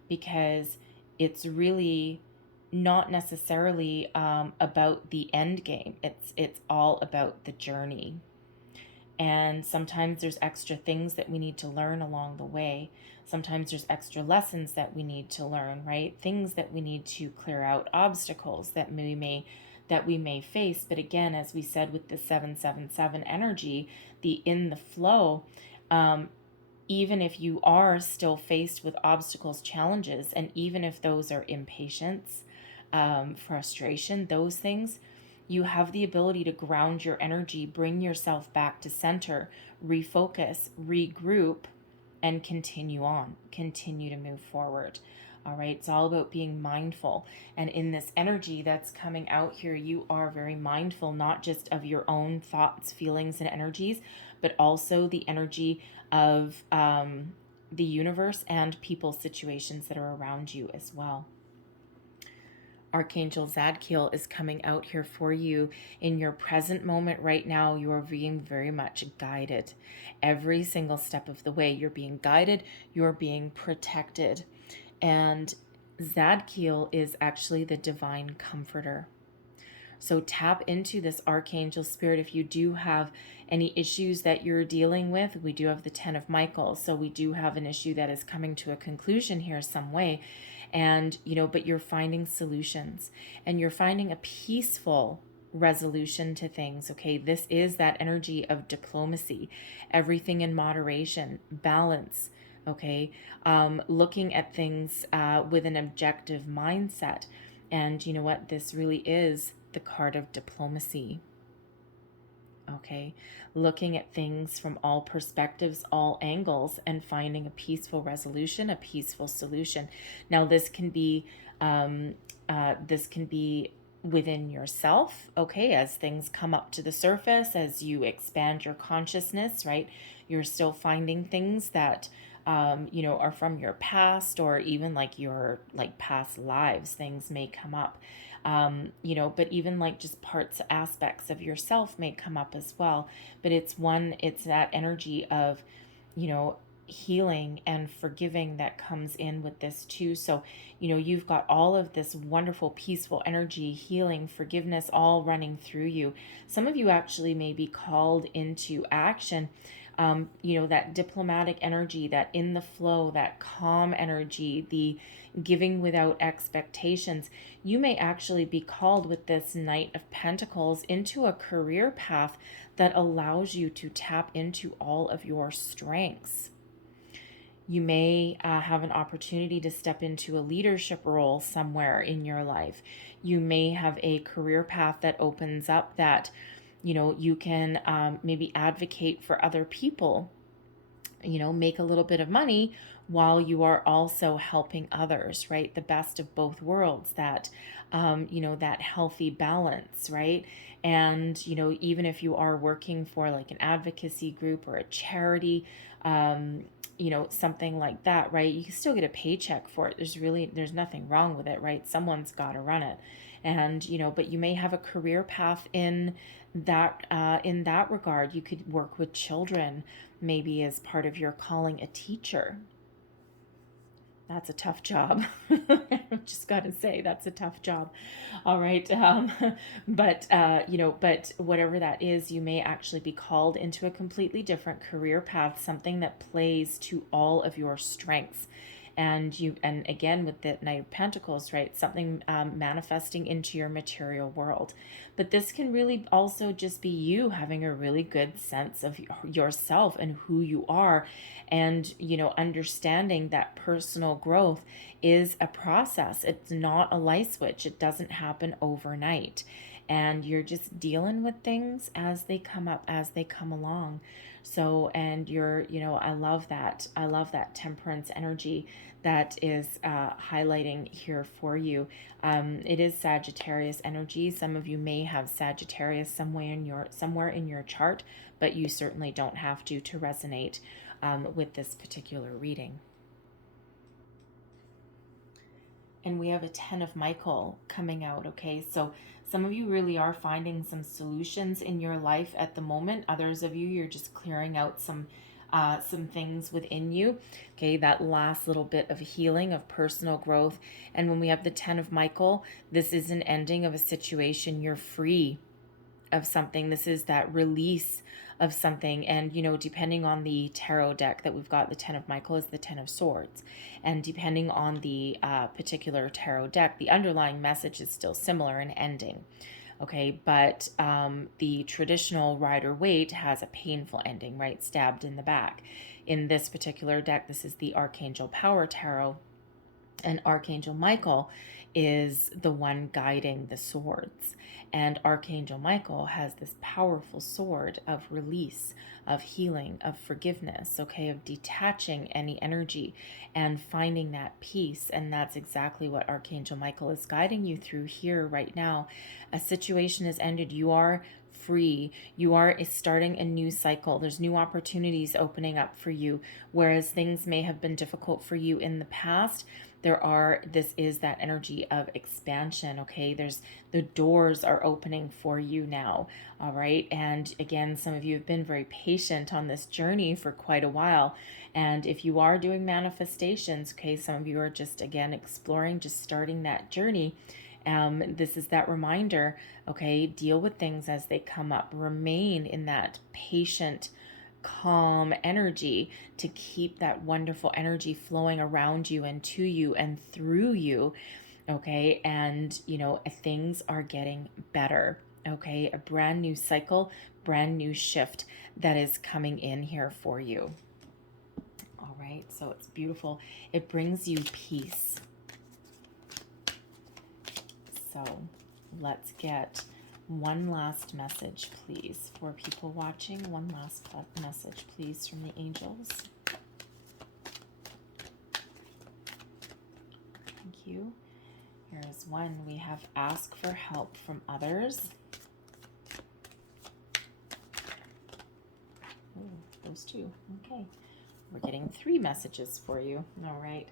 because it's really not necessarily about the end game. It's all about the journey. And sometimes there's extra things that we need to learn along the way. Sometimes there's extra lessons that we need to learn, right? Things that we need to clear out, obstacles that we may face. But again, as we said with the 777 energy, the in the flow, even if you are still faced with obstacles, challenges, and even if those are impatience, frustration, those things, you have the ability to ground your energy, bring yourself back to center, refocus, regroup, and continue on, continue to move forward. All right, it's all about being mindful. And in this energy that's coming out here, you are very mindful, not just of your own thoughts, feelings, and energies, but also the energy of the universe and people, situations that are around you as well. Archangel Zadkiel is coming out here for you in your present moment right now. You are being very much guided. Every single step of the way, you're being guided, you're being protected. And Zadkiel is actually the divine comforter. So tap into this archangel spirit. If you do have any issues that you're dealing with, we do have the 10 of Michael. So we do have an issue that is coming to a conclusion here some way. And, but you're finding solutions and you're finding a peaceful resolution to things. Okay. This is that energy of diplomacy, everything in moderation, balance. Okay. Looking at things with an objective mindset. And you know what? This really is the card of diplomacy. Okay, looking at things from all perspectives, all angles, and finding a peaceful resolution, a peaceful solution. Now, this can be within yourself. Okay, as things come up to the surface, as you expand your consciousness, right? You're still finding things that are from your past, or even like your past lives. Things may come up. But even like just parts, aspects of yourself may come up as well. But it's that energy of, healing and forgiving that comes in with this too. So, you've got all of this wonderful, peaceful energy, healing, forgiveness, all running through you. Some of you actually may be called into action. That diplomatic energy, that in the flow, that calm energy, the giving without expectations. You may actually be called with this Knight of Pentacles into a career path that allows you to tap into all of your strengths. You may have an opportunity to step into a leadership role somewhere in your life. You may have a career path that opens up that, you can maybe advocate for other people, make a little bit of money while you are also helping others, right? The best of both worlds, that, that healthy balance, right? And, even if you are working for like an advocacy group or a charity, something like that, right? You can still get a paycheck for it. There's nothing wrong with it, right? Someone's got to run it. And, but you may have a career path in that regard. You could work with children, maybe as part of your calling, a teacher. That's a tough job. I've just got to say, that's a tough job. All right. But whatever that is, you may actually be called into a completely different career path, something that plays to all of your strengths. And again, with the Knight of Pentacles, right? Something manifesting into your material world. But this can really also just be you having a really good sense of yourself and who you are, and understanding that personal growth is a process. It's not a light switch. It doesn't happen overnight, and you're just dealing with things as they come up, as they come along. So, and you're, I love that temperance energy that is highlighting here for you. It is Sagittarius energy. Some of you may have Sagittarius somewhere in your chart, but you certainly don't have to resonate with this particular reading. And we have a 10 of Michael coming out, okay? So some of you really are finding some solutions in your life at the moment. Others of you, you're just clearing out some things within you, okay? That last little bit of healing, of personal growth. And when we have the 10 of Michael, this is an ending of a situation. You're free of something. This is that release of something. And, you know, depending on the tarot deck that we've got, the 10 of Michael is the 10 of Swords. And depending on the particular tarot deck, the underlying message is still similar, an ending. Okay, but the traditional Rider-Waite has a painful ending, right? Stabbed in the back. In this particular deck, this is the Archangel Power Tarot. And Archangel Michael is the one guiding the swords. And Archangel Michael has this powerful sword of release, of healing, of forgiveness, okay, of detaching any energy and finding that peace. And that's exactly what Archangel Michael is guiding you through here right now. A situation has ended. You are free. You are starting a new cycle. There's new opportunities opening up for you, whereas things may have been difficult for you in the past. This is that energy of expansion, okay? The doors are opening for you now, all right? And again, some of you have been very patient on this journey for quite a while. And if you are doing manifestations, okay, some of you are just, again, exploring, just starting that journey. This is that reminder, okay, deal with things as they come up. Remain in that patient, calm energy to keep that wonderful energy flowing around you and to you and through you, okay? And, you know, things are getting better, okay? A brand new cycle, brand new shift that is coming in here for you. All right, so it's beautiful. It brings you peace. So let's get one last message, please, for people watching. One last message, please, from the angels. Thank you. Here's one. We have ask for help from others. Ooh, those two. Okay. We're getting 3 messages for you. All right.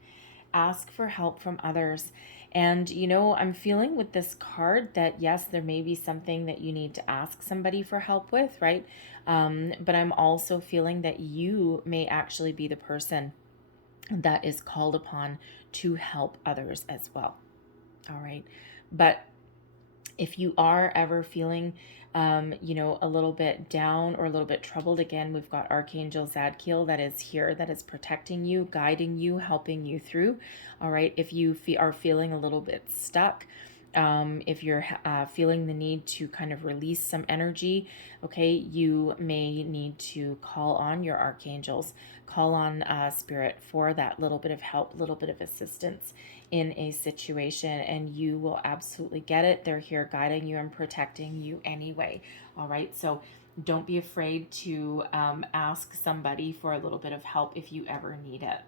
Ask for help from others. And, you know, I'm feeling with this card that, yes, there may be something that you need to ask somebody for help with, right? But I'm also feeling that you may actually be the person that is called upon to help others as well. All right. But if you are ever feeling, you know, a little bit down or a little bit troubled, again, we've got Archangel Zadkiel that is here, that is protecting you, guiding you, helping you through. All right. If you are feeling a little bit stuck, if you're feeling the need to kind of release some energy, okay, you may need to call on your archangels, call on spirit for that little bit of help, little bit of assistance in a situation, and you will absolutely get it. They're here guiding you and protecting you anyway. All right, so don't be afraid to ask somebody for a little bit of help if you ever need it.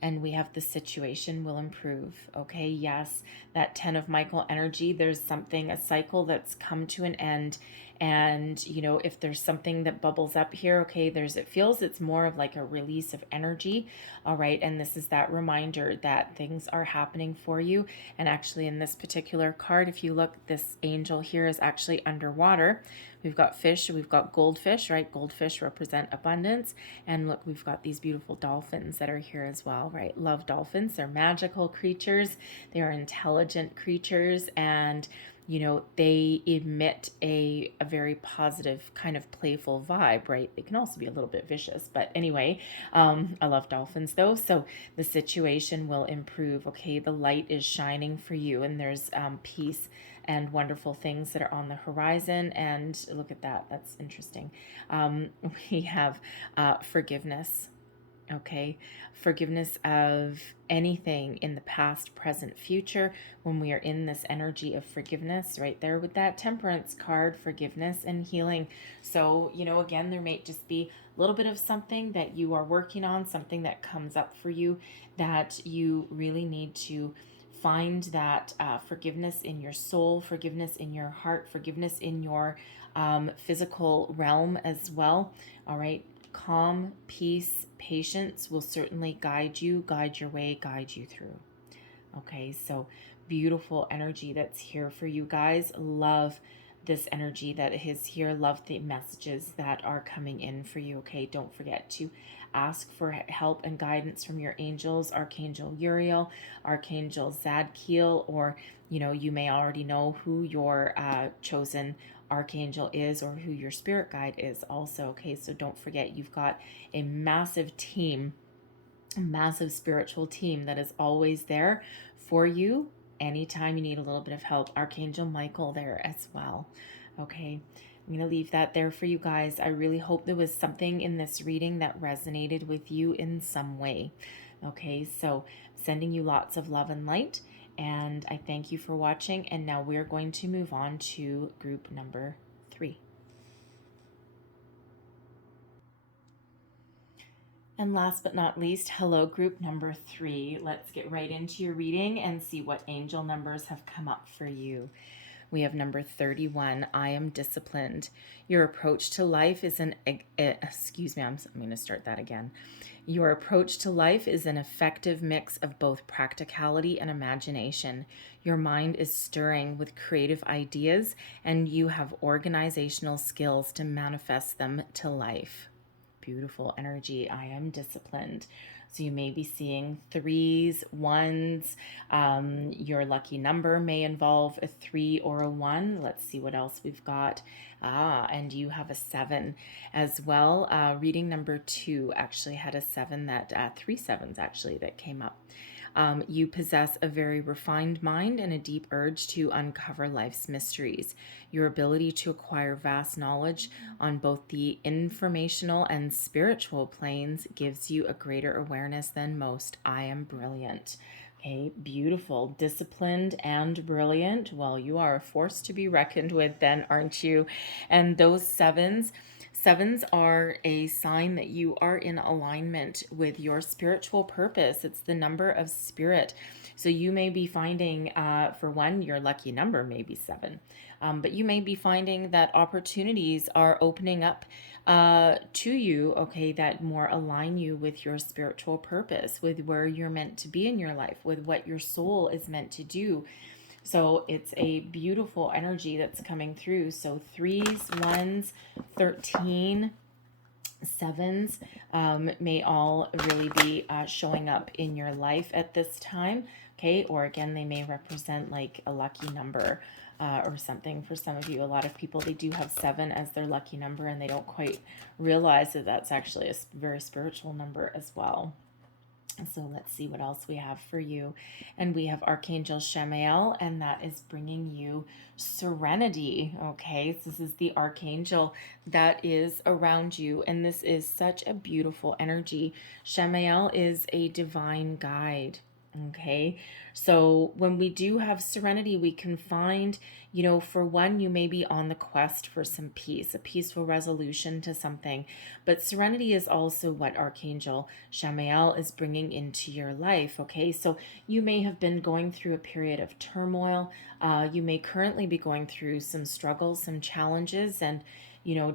And we have the situation will improve. Okay, yes, that 10 of Michael energy, there's something, a cycle that's come to an end. And, you know, if there's something that bubbles up here, okay, it feels it's more of like a release of energy. All right, and this is that reminder that things are happening for you. And actually in this particular card, if you look, this angel here is actually underwater. We've got fish, we've got goldfish, right? Goldfish represent abundance. And look, we've got these beautiful dolphins that are here as well, right? Love dolphins. They're magical creatures. They are intelligent creatures. And, you know, they emit a very positive kind of playful vibe, right? They can also be a little bit vicious. But anyway, I love dolphins though. So the situation will improve, okay? The light is shining for you, and there's peace and wonderful things that are on the horizon. And look at that. That's interesting. We have forgiveness. Okay. Forgiveness of anything in the past, present, future. When we are in this energy of forgiveness, right there with that temperance card, forgiveness and healing. So, you know, again, there may just be a little bit of something that you are working on, something that comes up for you that you really need to find that forgiveness in your soul, forgiveness in your heart, forgiveness in your physical realm as well. All right. calm, peace, patience will certainly guide you, guide your way, guide you through. Okay, so beautiful energy that's here for you guys. Love this energy that is here. Love the messages that are coming in for you. Okay, don't forget to ask for help and guidance from your angels, Archangel Uriel, Archangel Zadkiel, or you may already know who your chosen archangel is or who your spirit guide is also. Okay, so don't forget, you've got a massive team, a massive spiritual team that is always there for you anytime you need a little bit of help. Archangel Michael there as well. Okay, I'm going to leave that there for you guys. I really hope there was something in this reading that resonated with you in some way. Okay, so sending you lots of love and light, and I thank you for watching. And now we're going to move on to group number 3. And last but not least, hello group number 3. Let's get right into your reading and see what angel numbers have come up for you. We have number 31, I am disciplined. Your approach to life is I'm going to start that again. Your approach to life is an effective mix of both practicality and imagination. Your mind is stirring with creative ideas, and you have organizational skills to manifest them to life. Beautiful energy. I am disciplined. So you may be seeing 3s, 1s. Your lucky number may involve a 3 or a 1. Let's see what else we've got. And you have a 7 as well. Reading number 2 actually had a 7 that 3 7s actually that came up. You possess a very refined mind and a deep urge to uncover life's mysteries. Your ability to acquire vast knowledge on both the informational and spiritual planes gives you a greater awareness than most. I am brilliant. Okay, beautiful, disciplined, and brilliant. Well, you are a force to be reckoned with then, aren't you? And those 7s are a sign that you are in alignment with your spiritual purpose. It's the number of spirit. So you may be finding, for one, your lucky number may be 7. But you may be finding that opportunities are opening up to you, okay, that more align you with your spiritual purpose, with where you're meant to be in your life, with what your soul is meant to do. So it's a beautiful energy that's coming through. So 3s, 1s, 13, 7s may all really be showing up in your life at this time. Okay, or again, they may represent like a lucky number or something. For some of you, a lot of people, they do have 7 as their lucky number, and they don't quite realize that that's actually a very spiritual number as well. So let's see what else we have for you. And we have Archangel Shamael, and that is bringing you serenity. Okay, so this is the archangel that is around you, and this is such a beautiful energy. Shamael is a divine guide. Okay, so when we do have serenity, we can find, for one, you may be on the quest for some peace, a peaceful resolution to something. But serenity is also what Archangel Shamael is bringing into your life. Okay, so you may have been going through a period of turmoil. You may currently be going through some struggles, some challenges, and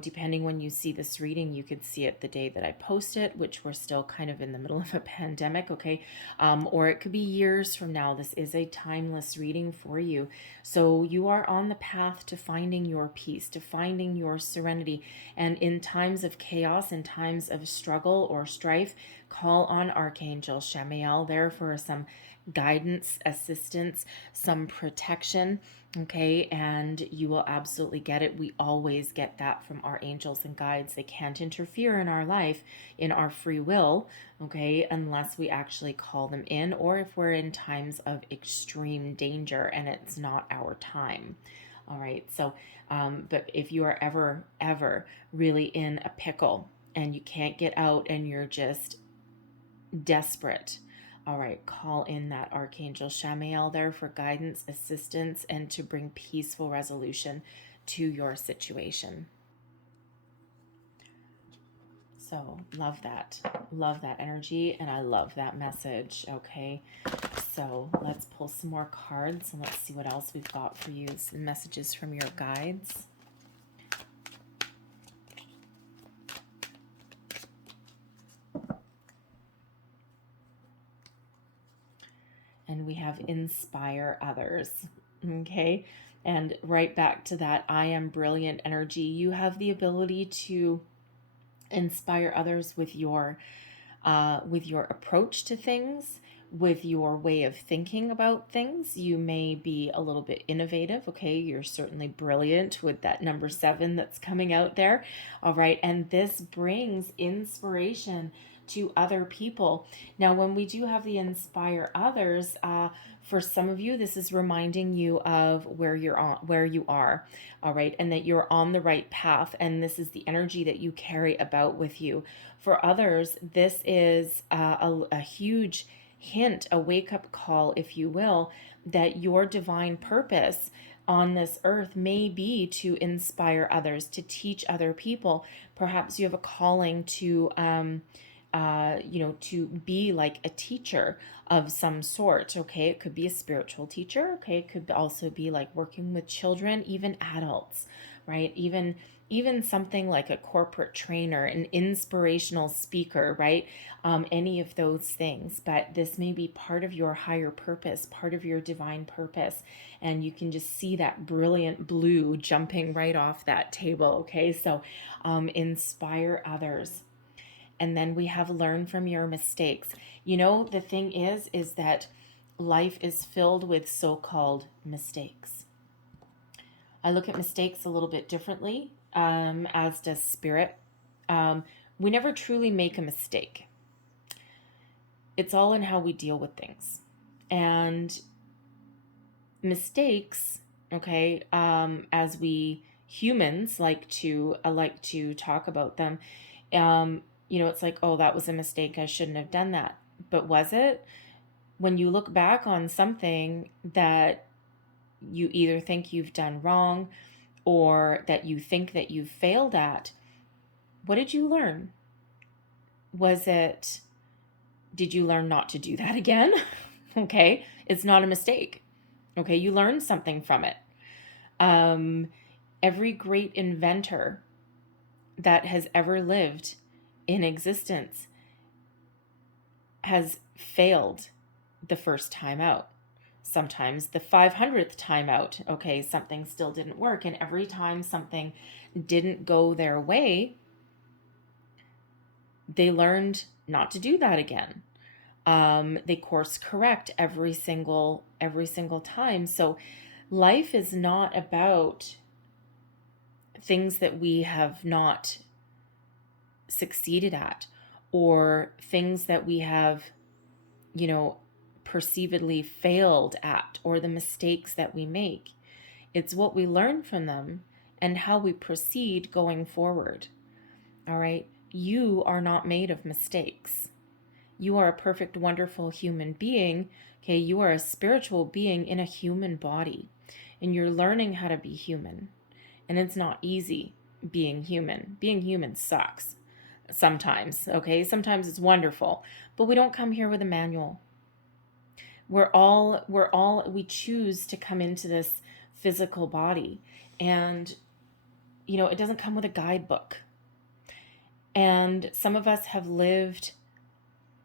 depending when you see this reading, you could see it the day that I post it, which we're still kind of in the middle of a pandemic, okay? Or it could be years from now. This is a timeless reading for you. So you are on the path to finding your peace, to finding your serenity. And in times of chaos, in times of struggle or strife, call on Archangel Shamael there for some guidance, assistance, some protection. Okay, and you will absolutely get it. We always get that from our angels and guides. They can't interfere in our life, in our free will, okay, unless we actually call them in, or if we're in times of extreme danger and it's not our time. All right, so, but if you are ever really in a pickle and you can't get out and you're just desperate, all right, call in that Archangel Shamael there for guidance, assistance, and to bring peaceful resolution to your situation. So love that energy, and I love that message. Okay, so let's pull some more cards and let's see what else we've got for you. Some messages from your guides. have inspire others. Okay. And right back to that, I am brilliant energy. You have the ability to inspire others with your approach to things, with your way of thinking about things. You may be a little bit innovative. Okay, you're certainly brilliant with that number 7 that's coming out there. All right, and this brings inspiration to other people. Now, when we do have the inspire others, for some of you, this is reminding you of where you are, all right, and that you're on the right path, and this is the energy that you carry about with you. For others, this is a huge hint, a wake-up call, if you will, that your divine purpose on this earth may be to inspire others, to teach other people. Perhaps you have a calling to to be like a teacher of some sort. Okay, it could be a spiritual teacher. Okay, it could also be like working with children, even adults, right? Even something like a corporate trainer, an inspirational speaker, right? Any of those things. But this may be part of your higher purpose, part of your divine purpose. And you can just see that brilliant blue jumping right off that table. Okay, so inspire others. And then we have learn from your mistakes. You know, the thing is that life is filled with so-called mistakes. I look at mistakes a little bit differently, as does spirit. We never truly make a mistake. It's all in how we deal with things. And mistakes, okay, as we humans like to talk about them, it's like, oh, that was a mistake. I shouldn't have done that. But was it? When you look back on something that you either think you've done wrong or that you think that you've failed at, what did you learn? Did you learn not to do that again? Okay, it's not a mistake. Okay, you learned something from it. Every great inventor that has ever lived in existence has failed the first time out. Sometimes the 500th time out, okay, something still didn't work. And every time something didn't go their way, they learned not to do that again. They course correct every single time. So life is not about things that we have not succeeded at, or things that we have, perceivedly failed at, or the mistakes that we make. It's what we learn from them and how we proceed going forward. All right. You are not made of mistakes. You are a perfect, wonderful human being. Okay. You are a spiritual being in a human body, and you're learning how to be human. And it's not easy being human. Being human sucks sometimes. Okay. Sometimes it's wonderful, but we don't come here with a manual. We choose to come into this physical body, and it doesn't come with a guidebook. And some of us have lived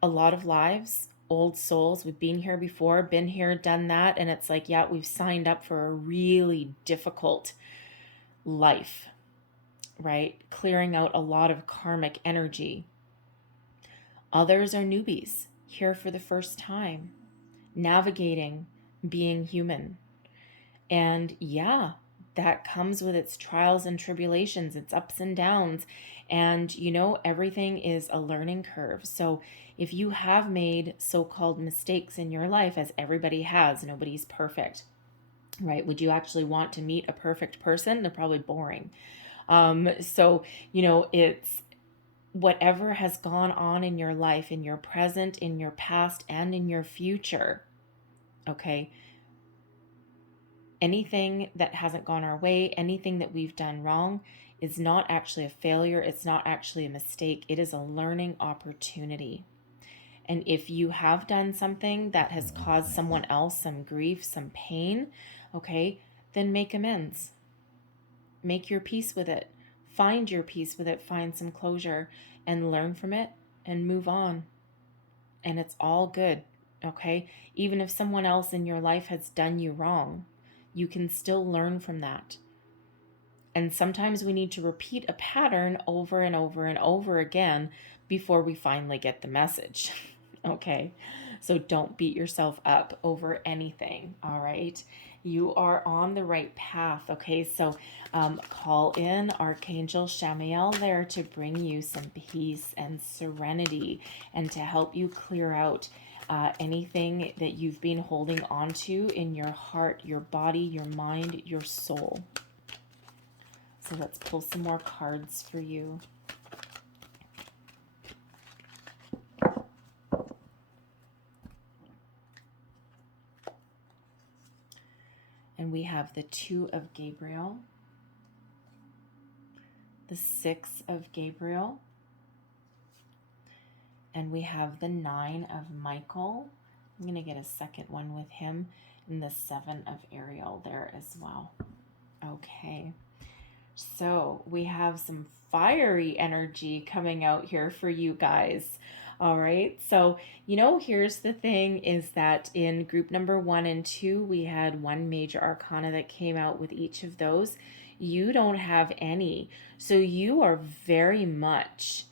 a lot of lives, old souls. We've been here before, been here, done that, and it's like, yeah, we've signed up for a really difficult life, right? Clearing out a lot of karmic energy. Others are newbies, here for the first time, navigating being human. And yeah, that comes with its trials and tribulations, its ups and downs. And everything is a learning curve. So if you have made so-called mistakes in your life, as everybody has, nobody's perfect, right? Would you actually want to meet a perfect person? They're probably boring. So it's whatever has gone on in your life, in your present, in your past, and in your future. Okay. Anything that hasn't gone our way, anything that we've done wrong, is not actually a failure. It's not actually a mistake. It is a learning opportunity. And if you have done something that has caused someone else some grief, some pain, okay, then make amends. Make your peace with it. Find your peace with it. Find some closure and learn from it and move on. And it's all good. Okay? Even if someone else in your life has done you wrong, you can still learn from that. And sometimes we need to repeat a pattern over and over and over again before we finally get the message. Okay? So don't beat yourself up over anything. All right? You are on the right path. Okay? So call in Archangel Shamiel there to bring you some peace and serenity and to help you clear out anything that you've been holding on to in your heart, your body, your mind, your soul. So let's pull some more cards for you. And we have the Two of Gabriel, the Six of Gabriel, and we have the Nine of Michael. I'm going to get a second one with him, and the Seven of Ariel there as well. Okay. So we have some fiery energy coming out here for you guys. All right. So, here's the thing is that in group number 1 and 2, we had one major arcana that came out with each of those. You don't have any. So you are very much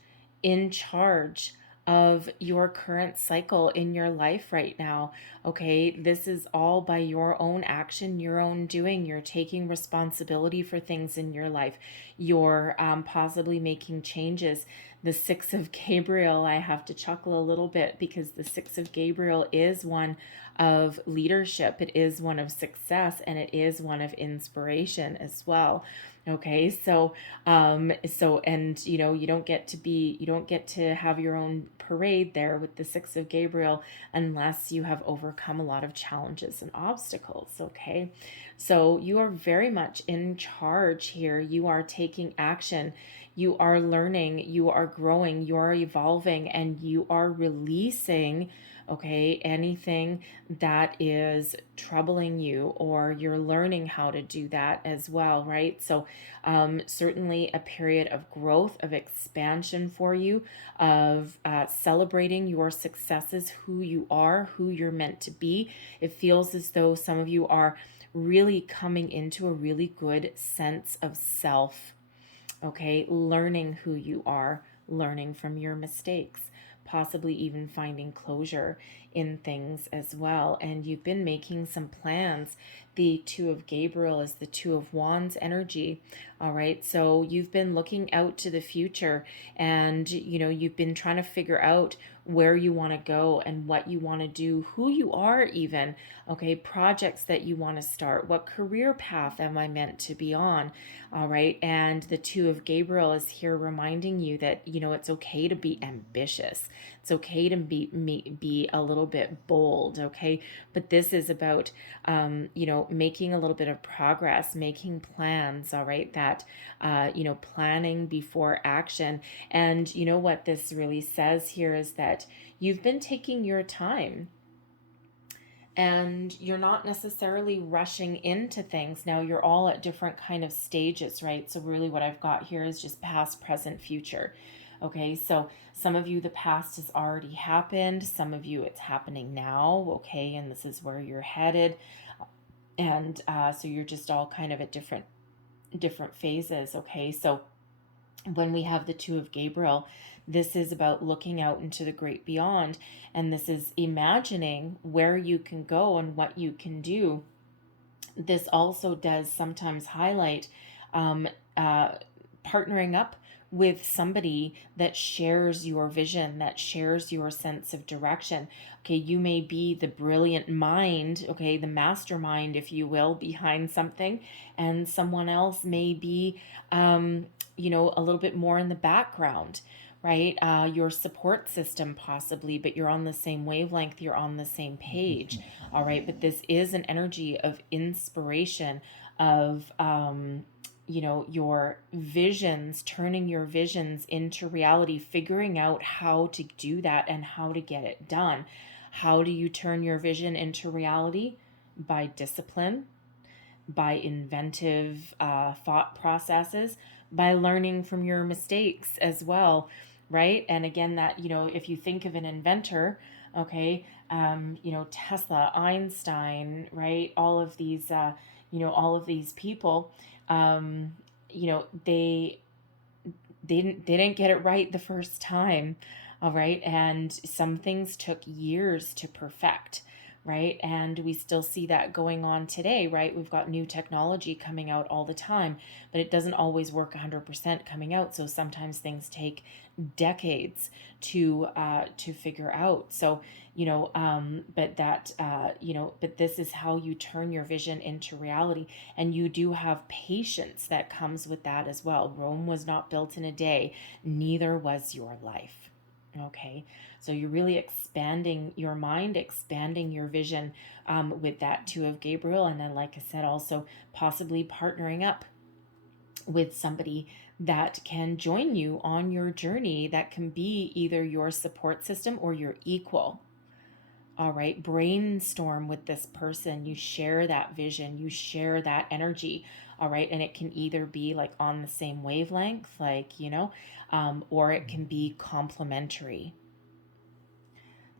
in charge of your current cycle in your life right now. Okay, this is all by your own action, your own doing. You're taking responsibility for things in your life. You're possibly making changes. The Six of Gabriel, I have to chuckle a little bit because the Six of Gabriel is one of leadership, it is one of success, and it is one of inspiration as well. Okay, so and you don't get to have your own parade there with the Six of Gabriel unless you have overcome a lot of challenges and obstacles. Okay, so you are very much in charge here. You are taking action, you are learning, you are growing, you are evolving, and you are releasing, okay, anything that is troubling you, or you're learning how to do that as well, right? So certainly a period of growth, of expansion for you, of celebrating your successes, who you are, who you're meant to be. It feels as though some of you are really coming into a really good sense of self. Okay, learning who you are, learning from your mistakes, possibly even finding closure in things as well. And you've been making some plans. The Two of Gabriel is the Two of Wands energy. All right, so you've been looking out to the future, and you've been trying to figure out where you want to go and what you want to do, who you are even, okay, projects that you want to start, what career path am I meant to be on. All right, and the Two of Gabriel is here reminding you that it's okay to be ambitious, it's okay to be a little bit bold. Okay, but this is about making a little bit of progress, making plans. All right, that planning before action. And what this really says here is that you've been taking your time and you're not necessarily rushing into things. Now you're all at different kind of stages, right? So really what I've got here is just past, present, future. Okay, so some of you, the past has already happened. Some of you, it's happening now. Okay, and this is where you're headed. And so you're just all kind of at different phases. Okay, so when we have the Two of Gabriel, this is about looking out into the great beyond, and this is imagining where you can go and what you can do. This also does sometimes highlight partnering up with somebody that shares your vision, that shares your sense of direction. Okay, you may be the brilliant mind, okay, the mastermind, if you will, behind something, and someone else may be, a little bit more in the background, right? Your support system possibly, but you're on the same wavelength, you're on the same page. All right, but this is an energy of inspiration, of your visions, turning your visions into reality, figuring out how to do that and how to get it done. How do you turn your vision into reality? By discipline, by inventive thought processes, by learning from your mistakes as well, right? And again, that if you think of an inventor, okay, Tesla, Einstein, right? All of these, all of these people, um, they didn't get it right the first time. All right, and some things took years to perfect, right? And we still see that going on today, right? We've got new technology coming out all the time, but it doesn't always work 100% coming out. So sometimes things take decades to figure out. So but this is how you turn your vision into reality, and you do have patience that comes with that as well. Rome was not built in a day, neither was your life. Okay, so you're really expanding your mind, expanding your vision with that Two of Gabriel. And then, like I said, also possibly partnering up with somebody that can join you on your journey, that can be either your support system or your equal. All right, brainstorm with this person. You share that vision, you share that energy. All right, and it can either be like on the same wavelength, or it can be complementary.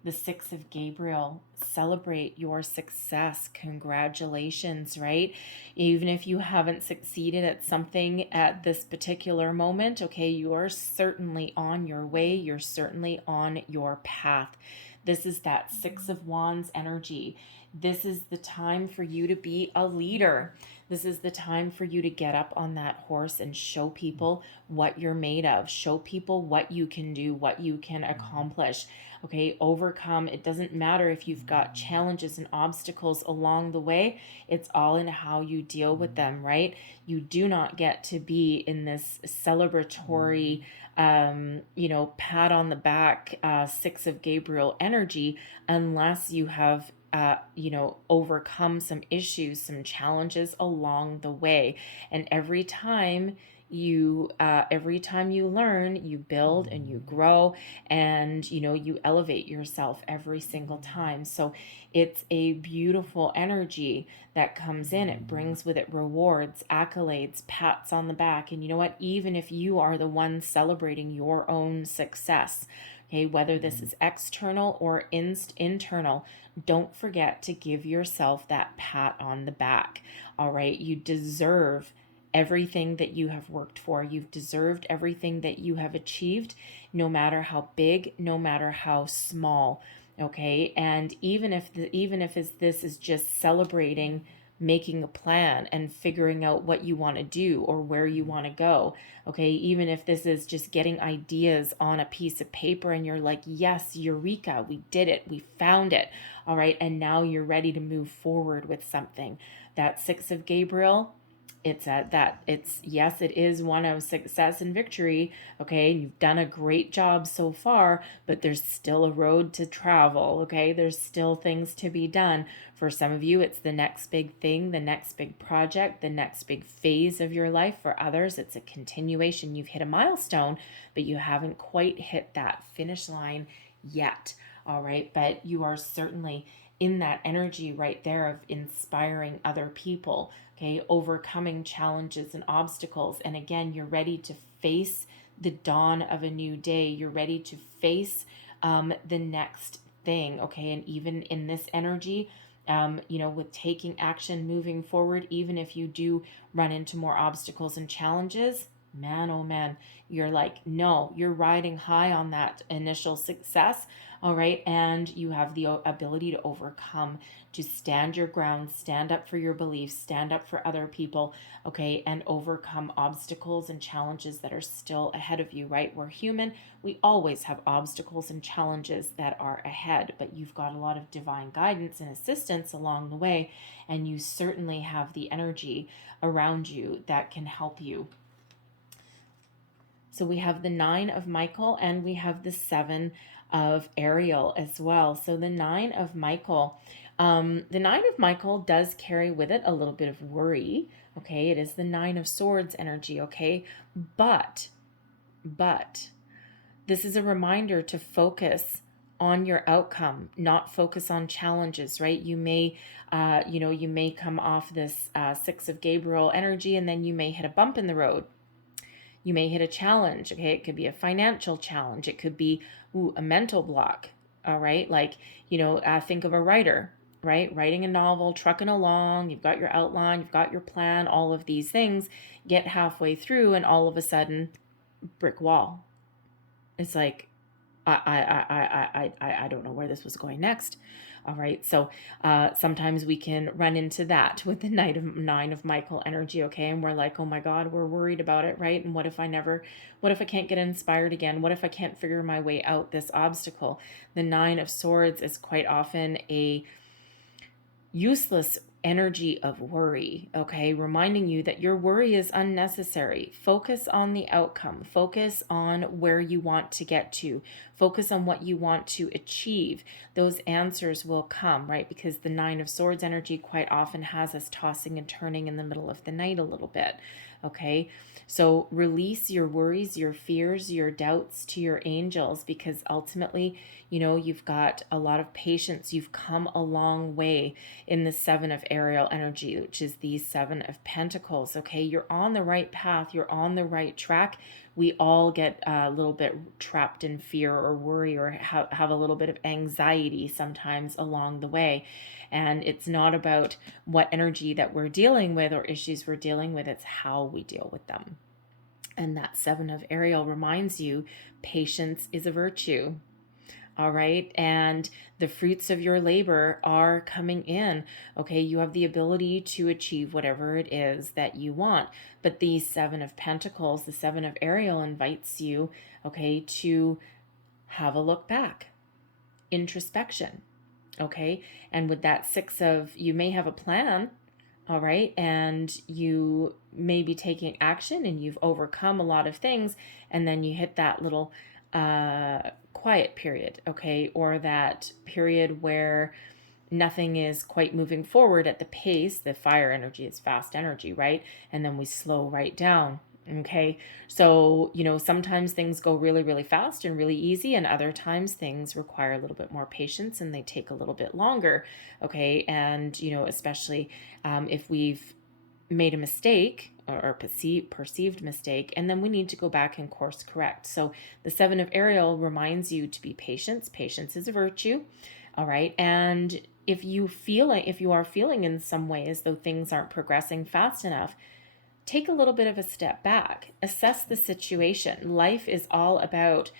The Six of Gabriel, celebrate your success. Congratulations, right? Even if you haven't succeeded at something at this particular moment, okay, you are certainly on your way. You're certainly on your path. This is that Six of Wands energy. This is the time for you to be a leader. This is the time for you to get up on that horse and show people what you're made of. Show people what you can do, what you can accomplish. Okay, overcome. It doesn't matter if you've got challenges and obstacles along the way. It's all in how you deal with them, right? You do not get to be in this celebratory, pat on the back, Six of Gabriel energy unless you have overcome some issues, some challenges along the way. And every time you learn, you build and you grow, and you elevate yourself every single time. So it's a beautiful energy that comes in. It brings with it rewards, accolades, pats on the back. And you know what, even if you are the one celebrating your own success, okay, whether this is external or internal, don't forget to give yourself that pat on the back. All right, you deserve everything that you have worked for. You've deserved everything that you have achieved, no matter how big, no matter how small. Okay, and even if this is just celebrating making a plan and figuring out what you want to do or where you want to go. Okay, even if this is just getting ideas on a piece of paper and you're like, yes, eureka, we did it, we found it. All right, and now you're ready to move forward with something. That Six of Gabriel, yes, it is one of success and victory. Okay, you've done a great job so far, but there's still a road to travel. Okay, there's still things to be done. For some of you, it's the next big thing, the next big project, the next big phase of your life. For others, it's a continuation. You've hit a milestone, but you haven't quite hit that finish line yet. All right, but you are certainly in that energy right there of inspiring other people, okay, overcoming challenges and obstacles. And again, you're ready to face the dawn of a new day. You're ready to face the next thing, okay? And even in this energy, with taking action, moving forward, even if you do run into more obstacles and challenges, man, oh man, you're like, no, you're riding high on that initial success. All right, and you have the ability to overcome, to stand your ground, stand up for your beliefs, stand up for other people, okay, and overcome obstacles and challenges that are still ahead of you, right? We're human. We always have obstacles and challenges that are ahead, but you've got a lot of divine guidance and assistance along the way, and you certainly have the energy around you that can help you. So we have the Nine of Michael and we have the Seven of Ariel as well. So the Nine of Michael, does carry with it a little bit of worry. Okay, it is the Nine of Swords energy. Okay, but this is a reminder to focus on your outcome, not focus on challenges, right? You may come off this Six of Gabriel energy, and then you may hit a bump in the road. You may hit a challenge, okay? It could be a financial challenge. It could be a mental block, All right. Like, you know, think of a writer, right? Writing a novel, trucking along, you've got your outline, you've got your plan, all of these things, get halfway through, and all of a sudden, brick wall. It's like, I don't know where this was going next. All right, so sometimes we can run into that with the nine of Michael energy, okay? And we're like, oh my God, we're worried about it, right? And what if I can't get inspired again? What if I can't figure my way out this obstacle? The Nine of Swords is quite often a useless energy of worry, okay? Reminding you that your worry is unnecessary. Focus on the outcome. Focus on where you want to get to. Focus on what you want to achieve. Those answers will come, right? Because the Nine of Swords energy quite often has us tossing and turning in the middle of the night a little bit, okay? So release your worries, your fears, your doubts to your angels, because ultimately, you know, you've got a lot of patience. You've come a long way in the Seven of Ariel energy, which is the Seven of Pentacles. Okay, you're on the right path. You're on the right track. We all get a little bit trapped in fear or worry, or have a little bit of anxiety sometimes along the way. And it's not about what energy that we're dealing with or issues we're dealing with, it's how we deal with them. And that Seven of Ariel reminds you patience is a virtue. All right. And the fruits of your labor are coming in. Okay. You have the ability to achieve whatever it is that you want. But the Seven of Pentacles, the Seven of Ariel, invites you, okay, to have a look back, introspection. Okay. And with that you may have a plan. All right. And you may be taking action and you've overcome a lot of things. And then you hit that little quiet period, okay, or that period where nothing is quite moving forward at the pace. The fire energy is fast energy, right? And then we slow right down. Okay, so you know, sometimes things go really, really fast and really easy, and other times things require a little bit more patience and they take a little bit longer. Okay, and you know, especially if we've made a mistake or perceived mistake, and then we need to go back and course correct. So the Seven of Ariel reminds you to be patient. Patience is a virtue. All right. And if you are feeling in some way as though things aren't progressing fast enough, take a little bit of a step back, assess the situation. Life is all about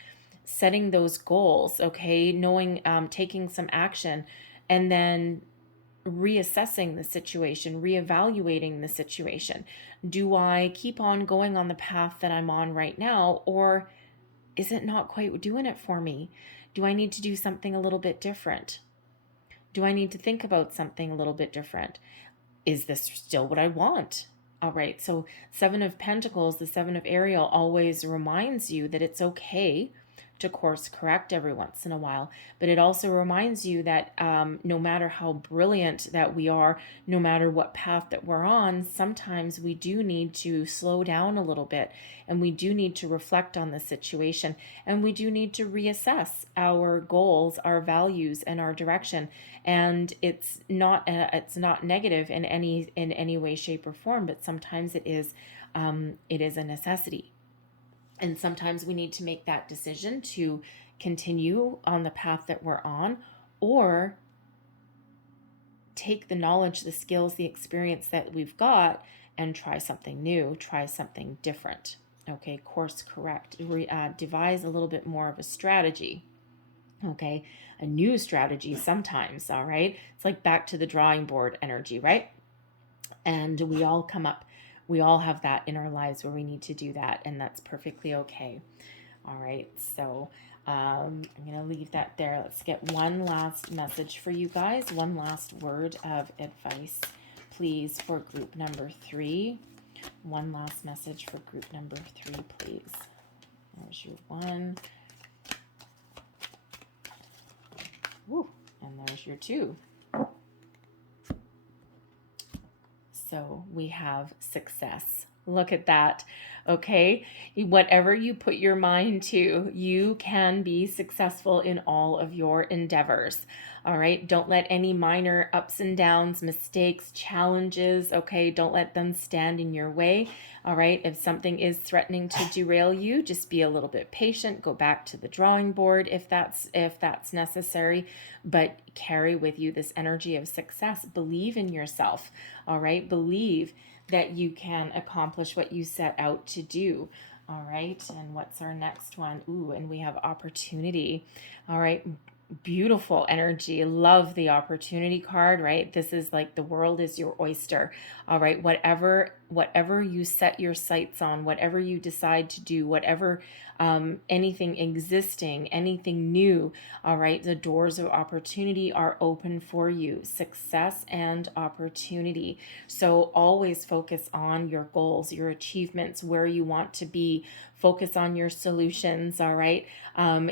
setting those goals, okay, knowing, taking some action, and then reassessing the situation, reevaluating the situation. Do I keep on going on the path that I'm on right now, or is it not quite doing it for me? Do I need to do something a little bit different? Do I need to think about something a little bit different? Is this still what I want? All right, so Seven of Pentacles, the Seven of Ariel, always reminds you that it's okay to course correct every once in a while. But it also reminds you that no matter how brilliant that we are, no matter what path that we're on, sometimes we do need to slow down a little bit, and we do need to reflect on the situation, and we do need to reassess our goals, our values, and our direction. And it's not negative in any way, shape, or form, but sometimes it is a necessity. And sometimes we need to make that decision to continue on the path that we're on, or take the knowledge, the skills, the experience that we've got and try something new, try something different. Okay, course correct, devise a little bit more of a strategy. Okay, a new strategy sometimes, all right? It's like back to the drawing board energy, right? And we all have that in our lives where we need to do that, and that's perfectly okay. All right, so I'm going to leave that there. Let's get one last message for you guys, one last word of advice, please, for group number 3. One last message for group number 3, please. There's your 1. Woo, and there's your 2. So we have success. Look at that. Okay. Whatever you put your mind to, you can be successful in all of your endeavors. All right. Don't let any minor ups and downs, mistakes, challenges, okay, don't let them stand in your way. All right. If something is threatening to derail you, just be a little bit patient. Go back to the drawing board if that's necessary, but carry with you this energy of success. Believe in yourself. All right. Believe that you can accomplish what you set out to do. All right. And what's our next one? Ooh, and we have opportunity. All right. Beautiful energy. Love the opportunity card, right? This is like the world is your oyster. All right. Whatever you set your sights on, whatever you decide to do, whatever anything existing, anything new, all right, the doors of opportunity are open for you. Success and opportunity. So always focus on your goals, your achievements, where you want to be. Focus on your solutions, all right?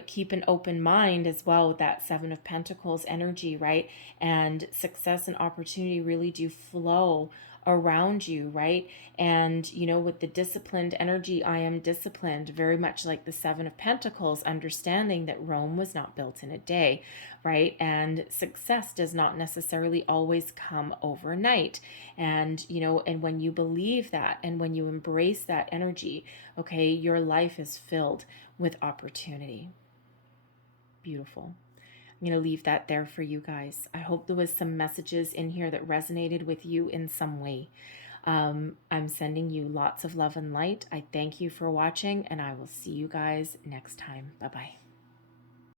Keep an open mind as well with that Seven of Pentacles energy, right? And success and opportunity really do flow around you, right? And, with the disciplined energy, I am disciplined, very much like the Seven of Pentacles, understanding that Rome was not built in a day, right? And success does not necessarily always come overnight. And, and when you believe that and when you embrace that energy, okay, your life is filled with opportunity. Beautiful. I'm going to leave that there for you guys. I hope there was some messages in here that resonated with you in some way. I'm sending you lots of love and light. I thank you for watching, and I will see you guys next time. Bye-bye.